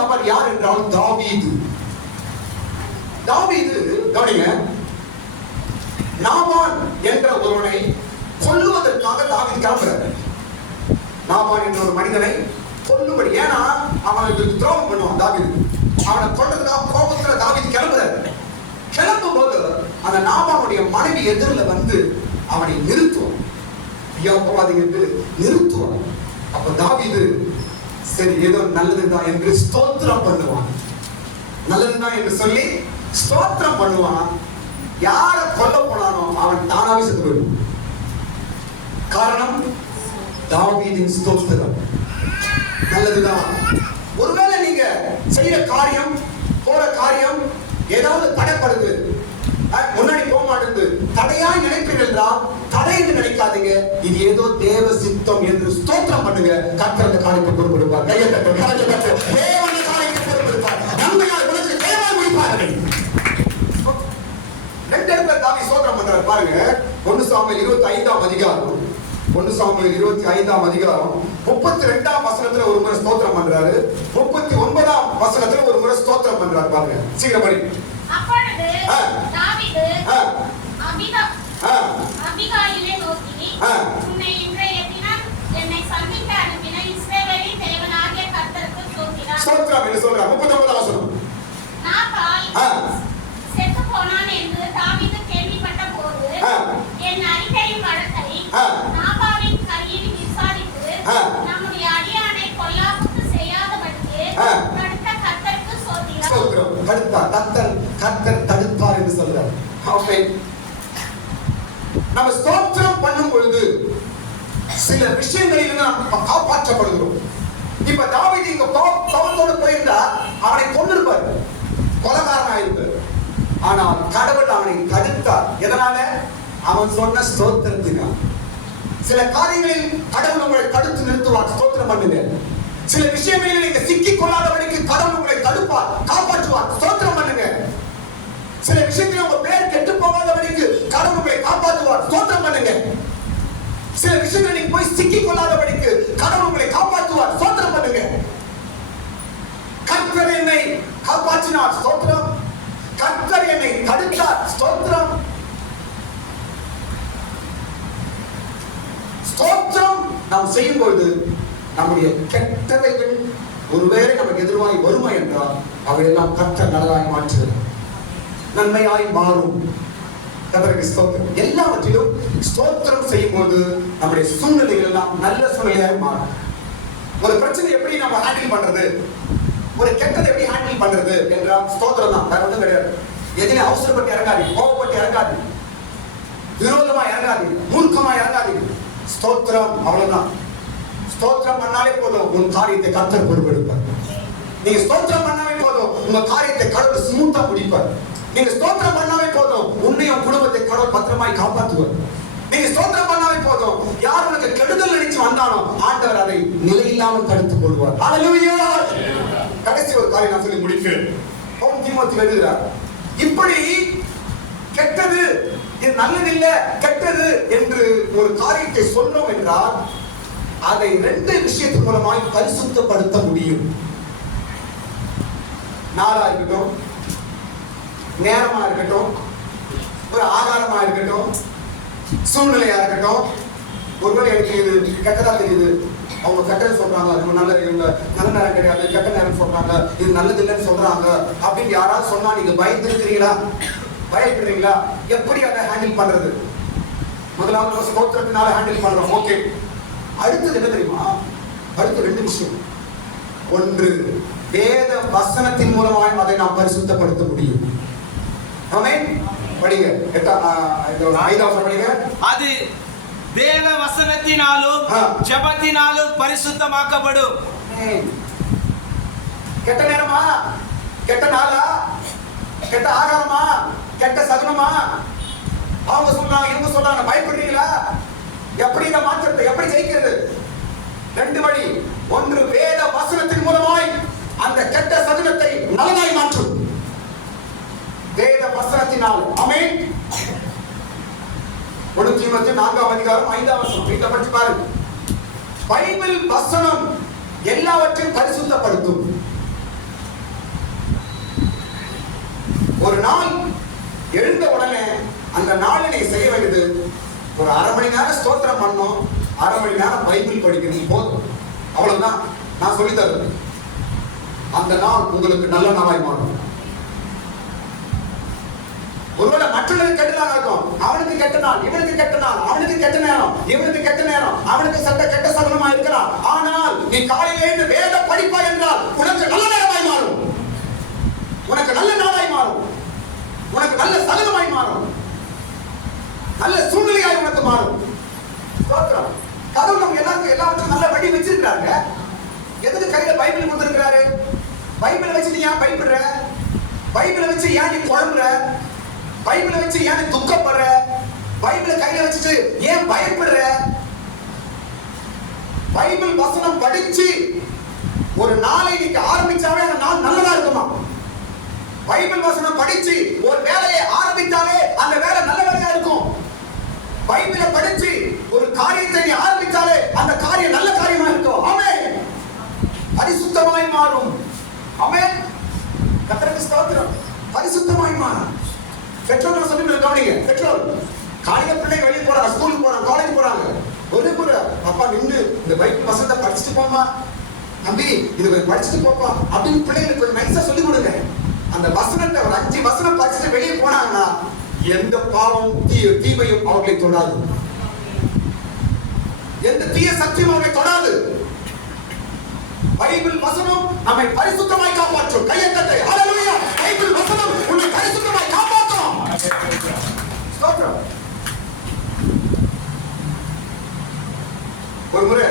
நபர் யார் என்றால் தாவீது. கவனிங்க, நாபான் என்ற ஒருவனை கொல்லுவதற்காக தாவீது கிளம்புறாரு. நாபான் என்ற ஒரு மனிதனை கொல்லும்படி, ஏன்னா அவனுக்கு துரோகம் பண்ணுவான் தாவீது. அவனை கொல்றதுக்காக கோபத்துல தாவீது கிளம்புறாரு. கிளம்பும் போது அந்த நாபானுடைய மனைவி எதிரில் வந்து அவனை நிறுத்துவான். ஐயா போவாதீங்க என்று நிறுத்துவான். அப்ப தாவீது சரி ஏதோ நல்லதுதான் என்று ஸ்தோத்திரம் பண்ணுவான். நல்லதுதான் என்று சொல்லி ஸ்தோத்திரம் பண்ணுவான். யார கொல்ல போனானோ அவன் தானாவே செத்து போயிடுவான். காரணம் தாவீதின் ஸ்தோத்திரம். நல்லதுதான். ஒருவேளை நீங்க செய்யற காரியம், போற காரியம் ஏதாவது தடைப்படுது, முன்னாடி போக மாட்டேங்குது, தடையாய் நினைப்பீர்கள் என்றால் தடை என்று நினைக்காதீங்க. இது ஏதோ தேவ சித்தம் என்று ஸ்தோத்திரம் பண்ணுங்க. கர்த்தர் அந்த காரியத்தை பொறுப்பெடுப்பார். கையை தட்டு, கரத்தை தட்டு. தேவன் காரியத்தை பொறுப்பெடுப்பார். நன்மையால் உலகத்தை தேவன் முடிப்பார்கள். 2 இடத்துல தாவீது ஸ்தோத்திரம் பண்றாரு பாருங்க. 1 சாமுவேல் 25ஆம் அதிகாரம் 32ஆம் வசனத்துல ஒரு முறை ஸ்தோத்திரம் பண்றாரு. 39ஆம் வசனத்துல ஒரு முறை ஸ்தோத்திரம் பண்றாரு பாருங்க. சீக்கிரம் படி. அப்பொழுது தாவீது அபிகாயிலை நோக்கி, உன்னை இன்றைய தினம் என்னை சந்திக்க அனுப்பின இஸ்ரவேலின் தேவனாகிய ஸ்தோத்திரம் என்று சொல்றார். 39 வசனம். நாபால் செத்து போனான் என்று தாவீது கேள்விப்பட்ட போது என் அறிக்கையின் வழக்கை நாபாலின் கையில் விசாரித்து நம்முடைய அடியானை பொல்லாப்புக்கு செய்யாதபடிக்கு தடுத்த கர்த்தருக்கு ஸ்தோத்திரம். கர்த்தர் தடுத்தார் என்று சொல்றார். நம்ம ஸ்தோத்திரம் பண்ணும் பொழுது சில விஷயங்களில் நாம் காப்பாற்றப்படுகிறோம். இப்ப தாவீது இங்க கோபத்தோடு போயிருந்தா அவனை கொன்னிருப்பார், கொலைகாரனா இருப்பார். ஆனால் கடவுள் அவனை தடுத்தார். எதனால? அவன் சொன்ன ஸ்தோத்திரத்தினால். சில காரியங்களில் கடவுள் உங்களை தடுத்து நிறுத்துவார். ஸ்தோத்திரம் பண்ணுங்க. சில விஷயங்களில் நீங்க சிக்கிக் கொள்ளாதபடிக்கு கடவுள் உங்களை தடுப்பார், காப்பாற்றுவார். ஸ்தோத்திரம் பண்ணுங்க. சில விஷயத்தில் உங்க பேர் கெட்டு போகாதபடிக்கு கடவுள் உங்களை காப்பாற்றுவார். ஸ்தோத்திரம் பண்ணுங்க. சில விஷயங்களை நீங்க போய் சிக்கிக் கொள்ளாதபடிக்கு கடவுள் உங்களை காப்பாற்றுவார். ஸ்தோத்திரம் பண்ணுங்க. கர்த்தர் என்னை காப்பாற்றினார். ஸ்தோத்திரம். கர்த்தர் என்னை தடுத்தார். ஸ்தோத்திரம். ஸ்தோத்திரம் நாம் செய்யும் பொழுது நம்முடைய கெட்டவைகள் ஒருவேளை நமக்கு எதிர்வாய் வருமா என்றால் அவையெல்லாம் கர்த்தர் நல்லதாய் மாற்றுகிறது, நன்மையாய் மாறும். கர்த்தருக்கு ஸ்தோத்திரம். எல்லாவற்றிலும் ஸ்தோத்திரம் செய்யும்போது நம்முடைய சூழ்நிலைகள் எல்லாம் நல்ல சூழ்நிலையாய் மாறும். ஒரு பிரச்சனை எப்படி நம்ம ஹேண்டில் பண்றது, ஒரு கெட்டதை எப்படி ஹேண்டில் பண்றது என்றால் ஸ்தோத்திரம் தான், வேற ஒன்றும் கிடையாது. எதிலே அவசரப்பட்டு இறங்காது, கோபப்பட்டு இறங்காது, விரோதமா இறங்காது, மூர்க்கமா இறங்காது. ஸ்தோத்திரம், அவ்வளவுதான். ஸ்தோத்திரம் பண்ணாலே போதும், உன் காரியத்தை கர்த்தர் பொறுப்பெடுப்பார். நீங்க ஸ்தோத்திரம் பண்ணாலே போதும், உங்க காரியத்தை கடவுள் ஸ்மூத்தா முடிப்பார். நீங்க ஸ்தோத்திரம் பண்ணாலே போதும், உன்னையும் குடும்பத்தை கடவுள் பத்திரமாய் காப்பாற்றுவார். நீங்க ஸ்தோத்திரம் பண்ணாலே போதும், யார் உனக்கு கெடுதல் நினைச்சு வந்தாலும் ஆண்டவர் அதை நிலையில்லாமல் தடுத்துக் கொள்வார். ஹல்லேலூயா. கடைசி ஒரு காரியம் நான் சொல்லி முடிக்கிறேன். பவுல் தீமோத்தேயுவுக்கு எழுதுகிறார், இப்படி கெட்டது இது நல்லதில்லை, கெட்டது என்று ஒரு காரியத்தை சொல்றோம் என்றால் அதை 2 விஷயத்தின் மூலமாய் பரிசுத்தப்படுத்த முடியும். நாளா இருக்கட்டும், நேரமா இருக்கட்டும், ஒரு ஆகாரமா இருக்கட்டும், சூழ்நிலையா இருக்கட்டும். ஒருவேளை எனக்கு இது கெட்டதா தெரியுது, அவங்க கெட்டது சொல்றாங்க, இவங்க நல்ல நேரம் கிடையாது, கெட்ட நேரம் சொல்றாங்க, இது நல்லது இல்லைன்னு சொல்றாங்க அப்படின்னு யாராவது சொன்னா நீங்க பயந்துருக்கிறீங்களா? பயப்படுறீங்களா? எப்படி அதை ஹேண்டில் பண்றது? முதலாவது ஸ்தோத்திரத்தினால ஹேண்டில் பண்றோம். ஓகே. அடுத்தது என்ன தெரியுமா? அடுத்த 2 விஷயம். ஒன்று, வேத வசனத்தின் மூலமாக அதை நாம் பரிசுத்தப்படுத்த முடியும். ஆமென். படிங்க. 5வது படிங்க. அது தேவ வசனத்தினாலும் ஜெபத்தினாலும் பரிசுத்தமாக்கப்படும். கெட்ட நேரமா, கெட்ட நாளா, கெட்ட ஆகாரமா, கெட்ட சகுனமா, அவங்க சொன்னாங்க இவங்க சொல்றாங்க, பயப்படுறீங்களா? எப்படி இதை மாற்றுறது, எப்படி ஜெயிக்கிறது? 2 வழி. ஒன்று, வேத வசனத்தின் மூலமாய் அந்த கெட்ட சகுனத்தை நல்லதாய் மாற்றும். வேத வசனத்தினால். ஆமென். 1 தீமோத்தேயு 4ஆம் அதிகாரம் 5ஆம் வசனம் இத பற்றி பாருங்க. பைபிள் வசனம் எல்லாவற்றையும் பரிசுத்தப்படுத்தும். ஒரு நாள் எழுந்த உடனே அந்த நாளை நீ செய்ய வேண்டியது ஒரு 1/2 மணி நேரம் ஸ்தோத்திரம் பண்ணணும், 1/2 மணி நேரம் பைபிள் படிக்கணும், போதும். அவ்வளவுதான் நான் சொல்லி தருவேன். அந்த நாள் உங்களுக்கு நல்ல நாளாய் மாறும். ஒருவேளை மற்றவர்களுக்கு கெட்ட நாள் இருக்கும், அவனுக்கு கெட்ட நாள், இவனுக்கு கெட்ட நாள், அவனுக்கு கெட்ட நேரம், இவனுக்கு கெட்ட நேரம், அவனுக்கு கெட்ட சகுனமா இருக்கலாம். ஆனால் நீ காலையில இருந்து வேத படிப்பாய் என்றால் உனக்கு நல்ல நேரமாய் மாறும், உனக்கு நல்ல நாளாய் மாறும், உனக்கு நல்ல சகுனமாய் மாறும், நல்ல சூழ்நிலையாய் உனக்கு மாறும். ஸ்தோத்திரம். கடவுள் நம்ம எல்லாவற்றும் நல்ல வழி வச்சிருக்கிறாங்க. எதுக்கு கையில பைபிள் கொடுத்திருக்கிறாரு? பைபிளை வச்சு நீ ஏன் பயப்படுற? பைபிளை வச்சு ஏன் நீ குழம்புற? பைபிளை வச்சு ஏன் நீ துக்கப்படுற? பைபிளை கையில வச்சுட்டு ஏன் பயப்படுற? பைபிள் வசனம் படிச்சு ஒரு நாளை நீங்க ஆரம்பிச்சாவே அந்த நாள் நல்லதா இருக்குமா? பைபிள் வசனம் படிச்சு ஒரு வேலையை ஆரம்பித்தாலே அந்த வேலை நல்ல வேலையா இருக்கும். பைபிளை படிச்சு ஒரு காரியத்தை நீ ஆரம்பித்தாலே அந்த காரியம் நல்ல காரியமா இருக்கும். ஆமென். பரிசுத்தமாய் மாறும். ஆமென். கர்த்தருக்கு ஸ்தோத்திரம். பரிசுத்தமாய் மாறும். பெற்றோர் சொல்லி கவனிங்க. பெற்றோர் காலையில பிள்ளைங்க வெளியே போறாங்க, ஸ்கூலுக்கு போறாங்க, காலேஜ் போறாங்க. ஒரு அப்பா நின்று இந்த பைபிள் வசனத்தை படிச்சுட்டு போமா, தம்பி இது கொஞ்சம் படிச்சுட்டு போப்பா அப்படின்னு பிள்ளைங்களுக்கு கொஞ்சம் நைஸா சொல்லி கொடுங்க. அந்த வசனத்தை ஒரு 5 வசனம் படிச்சுட்டு வெளியே போனாங்கன்னா எந்த பாவம் தீமையும் அவர்களை தொடாது, எந்த தீய சக்தியும் அவர்களை தொடாது. பைபிள் வசனம் நம்மை பரிசுத்தமாய் காப்பாற்றும். கையத்தட்டை ஹல்லேலூயா. பைபிள் வசனம் உன்னை பரிசுத்தமாய் காப்பாற்றும். ஸ்தோத்திரம். ஒரு முறை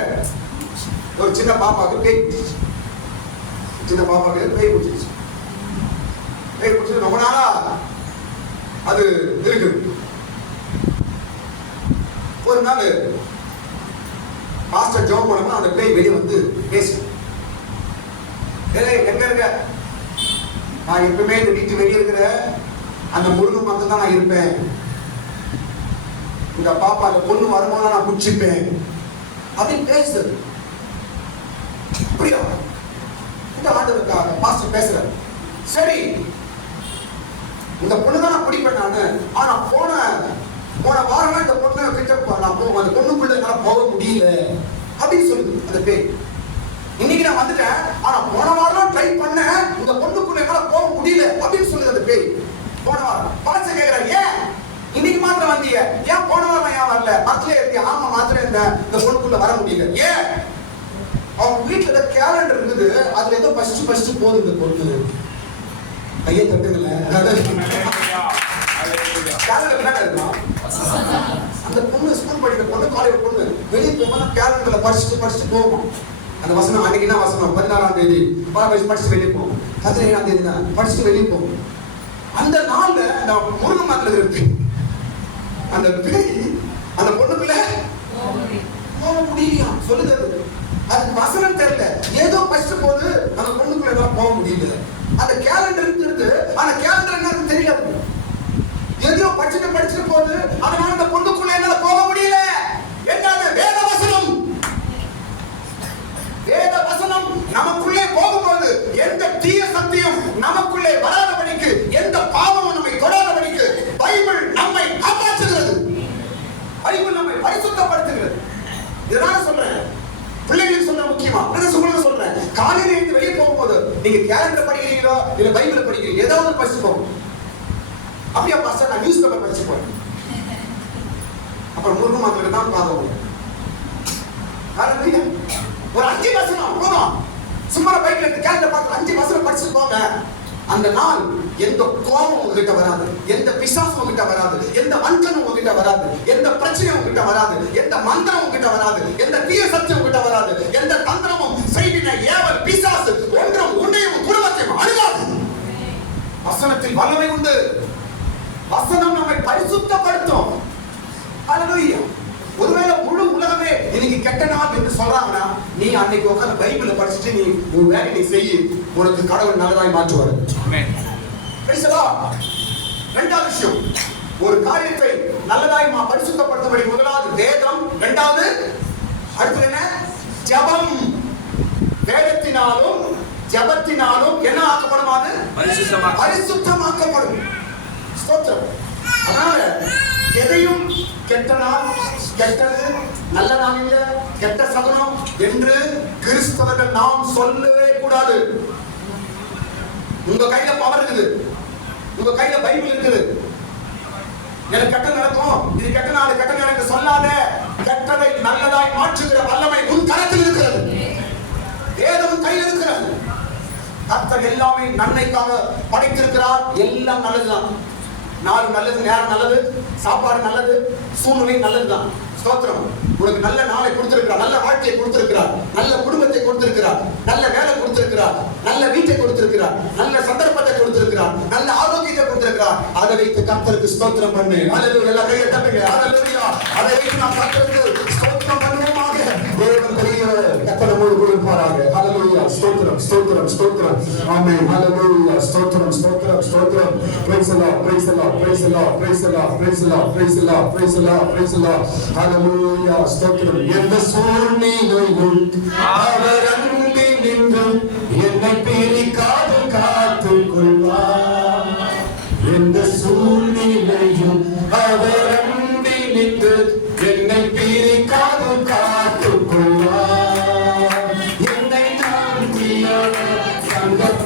ஒரு சின்ன பாப்பாக்கு பேய் பிடிச்சிச்சு. சின்ன பாப்பாக்கு பேய் பிடிச்சிச்சு. பேய் பிடிச்சி ரொம்ப நாளா அது இருக்கு. ஒரு நாள் பாஸ்டர் ஜெபம் பண்ணும்போது அந்த பேய் வெளியே வந்து பேசு. எங்க இருக்க? நான் எப்பவுமே இந்த வீட்டு வெளியே இருக்கிற அந்த முருகன் மட்டும் தான் நான் இருப்பேன். இந்த பாப்பா அந்த பொண்ணு வரும்போது நான் குடிச்சுப்பேன் அப்படின்னு பேசுது. அப்படியா? இந்த ஆண்டவருக்காக பாஸ்டர் பேசுறாரு. சரி, இந்த பொண்ணு தான் நான் குடிப்பேன் நானு. ஆனா போன வாரம் இந்த பொண்ணு கிட்ட நான் அந்த பொண்ணுக்குள்ள என்னால போக முடியல அப்படின்னு சொல்லுது அந்த பேய். இன்னைக்கு நான் வந்துட்டேன், ஆனா போன வாரம் ட்ரை பண்ணேன், இந்த பொண்ணுக்குள்ள என்னால போக முடியல அப்படின்னு சொல்லுது அந்த பேய். போன வாரம் பாஸ்டர் கேக்குறாரு, ஏன் இன்னைக்கு மாத்திரம் வந்தீங்க? ஏன் போன வாரம் ஏன் வரல? மரத்துல இருந்தீங்க? ஆமா மாத்திரம் இருந்தேன், இந்த பொண்ணுக்குள்ள வர முடியல. ஏன்? அவங்க வீட்டுல கேலண்டர் இருக்குது, அதுல ஏதோ ஃபர்ஸ்ட் போகுது இந்த பொண்ணு. கையை தட்டுங்கள. அந்த பொண்ணு ஸ்கூல் படிக்கிற பொண்ணு, காலேஜ் பொண்ணு வெளியே போகும்போது கேலண்டர்ல படிச்சுட்டு போகும். அந்த வசனம் அன்னைக்கு என்ன வசனம்? 16ஆம் தேதி படிச்சுட்டு வெளியே போகும். 17ஆம் தேதி தான் படிச்சுட்டு வெளியே போகும். அந்த நாள்ல அந்த முருகன் மாத்திர இருக்கு. அந்த பேய் அந்த பொண்ணுக்குள்ள போக முடியலையா சொல்லுது. அதுக்கு வசனம் தெரியல, ஏதோ படிச்சுட்டு போது அந்த பொண்ணுக்குள்ள எல்லாம் போக முடியல. அந்த கேலண்டர் இருக்கு, ஆனா கேலண்டர் என்னன்னு தெரியாது. எதையோ படிச்சுட்டு போது அதனால அந்த பொண்ணுக்குள்ள என்னால போக முடியல. என்னது? வேத வசனம். வேத வசனம் நமக்குள்ளே போகும்போது எந்த தீய சக்தியும் நமக்குள்ளே வராதபடிக்கு, எந்த பாவமும் நம்மை தொடாதபடிக்கு பைபிள் நம்மை காப்பாற்றுகிறது. பைபிள் நம்மை பரிசுத்தப்படுத்துகிறது. இதனால சொல்றேன், பிள்ளைகளுக்கு சொல்ற முக்கியமா சொல்றேன், காலையில இருந்து வெளியே போகும்போது நீங்க கேலண்டர் படிக்கிறீங்களோ இல்ல பைபிள் படிக்கிறீங்க, ஏதாவது படிச்சு போகும். அப்படியா பாஸ்டர்? நான் நியூஸ் பேப்பர் படிச்சு போறேன். அப்புறம் முருகன் மாத்திரம் தான் பார்க்க ஒரு 5 வசனம் போதும். சும்மா பைபிள் எடுத்து கேலண்டர் பார்த்து 5 வசனம் படிச்சுட்டு போங்க. அந்த நாள் எந்த கோபம் உங்ககிட்ட வராது, எந்த பிசாசு உங்ககிட்ட வராது, எந்த வஞ்சனம் உங்ககிட்ட வராது, எந்த பிரச்சனையும் உங்ககிட்ட வராது, எந்த மந்திரம் உங்ககிட்ட வராது, எந்த தீய சக்தி உங்ககிட்ட வராது, எந்த தந்திரமும் செய்வின ஏவல் பிசாசு ஒன்றும் உன்னையும் குடும்பத்தையும் அணுகாது. வசனத்தில் வல்லமை உண்டு. வசனம் நம்மை பரிசுத்தப்படுத்தும். ஹல்லேலூயா. ஒருவேளை முழு உலகமே இன்னைக்கு கெட்ட நாள் என்று சொல்றாங்கன்னா, நீ அன்னைக்கு உட்கார்ந்து பைபிளை படிச்சுட்டு நீ உன் வேலையை நீ செய்ய, உனக்கு கடவுள் நல்லதாய் மாற்றுவார். ஆமென். Praise the Lord. இரண்டாவது விஷயம், ஒரு காரியத்தை நல்லதாய் பரிசுத்தப்படுத்தும்படி முதலாவது வேதம், இரண்டாவது அடுத்து என்ன? ஜெபம். வேதத்தினாலும் ஜெபத்தினாலும் என்ன ஆக்கப்படும்? அது பரிசுத்தமாக்கப்படும். ஸ்தோத்திரம். அதனால எதையும் கெட்ட நாள், கெட்டது, நல்ல நாளில கெட்ட சகுனம் என்று கிறிஸ்தவர்கள் நாம் சொல்லவே கூடாது. உங்க கையில பவர் இருக்குது, உங்க கையில பைபிள் இருக்குது. எனக்கு கெட்ட நடக்கும், இது கெட்ட நாள், கெட்ட நாள் என்று சொல்லாத. கெட்டதை நல்லதாய் மாற்றுகிற வல்லமை உன் கரத்தில் இருக்கிறது. வேதம் கையில் இருக்கிறது. கர்த்தர் எல்லாமே நன்மைக்காக படைத்திருக்கிறார். எல்லாம் நல்லதுதான். நாள் நல்லது, நேரம் நல்லது, சாப்பாடு நல்லது, சூழ்நிலை நல்லதுதான். ஸ்தோத்திரம். உனக்கு நல்ல நாளை கொடுத்திருக்கிறார், நல்ல வாழ்க்கையை கொடுத்திருக்கிறார், நல்ல குடும்பத்தை கொடுத்திருக்கிறார், நல்ல வேலை கொடுத்திருக்கிறார், நல்ல வீட்டை கொடுத்திருக்கிறார், நல்ல சந்தர்ப்பத்தை கொடுத்திருக்கிறார், நல்ல ஆரோக்கியத்தை கொடுத்திருக்கிறார். அதை வைத்து கர்த்தருக்கு ஸ்தோத்திரம் பண்ணு. ஹல்லேலூயா. எல்லா கையை தட்டுங்க. ஹல்லேலூயா. அதை வைத்து நாம் கர்த்தருக்கு ஸ்தோத்திரம் பண்ணுவோமாக. தேவன் பெரியவர், கர்த்தர் நம்மோடு கூட இருப்பாராக. ஹல்லேலூயா. ஸ்தோத்திரம், ஸ்தோத்திரம், ஸ்தோத்திரம். ஆமென். ஹல்லேலூயா. ஸ்தோத்திரம், ஸ்தோத்திரம், ஸ்தோத்திரம். Praise the Lord, praise the Lord, praise the Lord, praise the Lord, praise the Lord, praise the Lord, praise the Lord, praise the Lord. Hallelujah. ஸ்தோத்திரம். எந்த சூழ்நிலையிலும் அவர் அன்பில் நின்று என்னை பிரிக்காது காத்துக் கொள்வார். எந்த சூழ்நிலையும் அவர் அன்பில் நின்று என்னை பிரிக்காது காத்துக் கொள்வார். என்னை நான் உங்க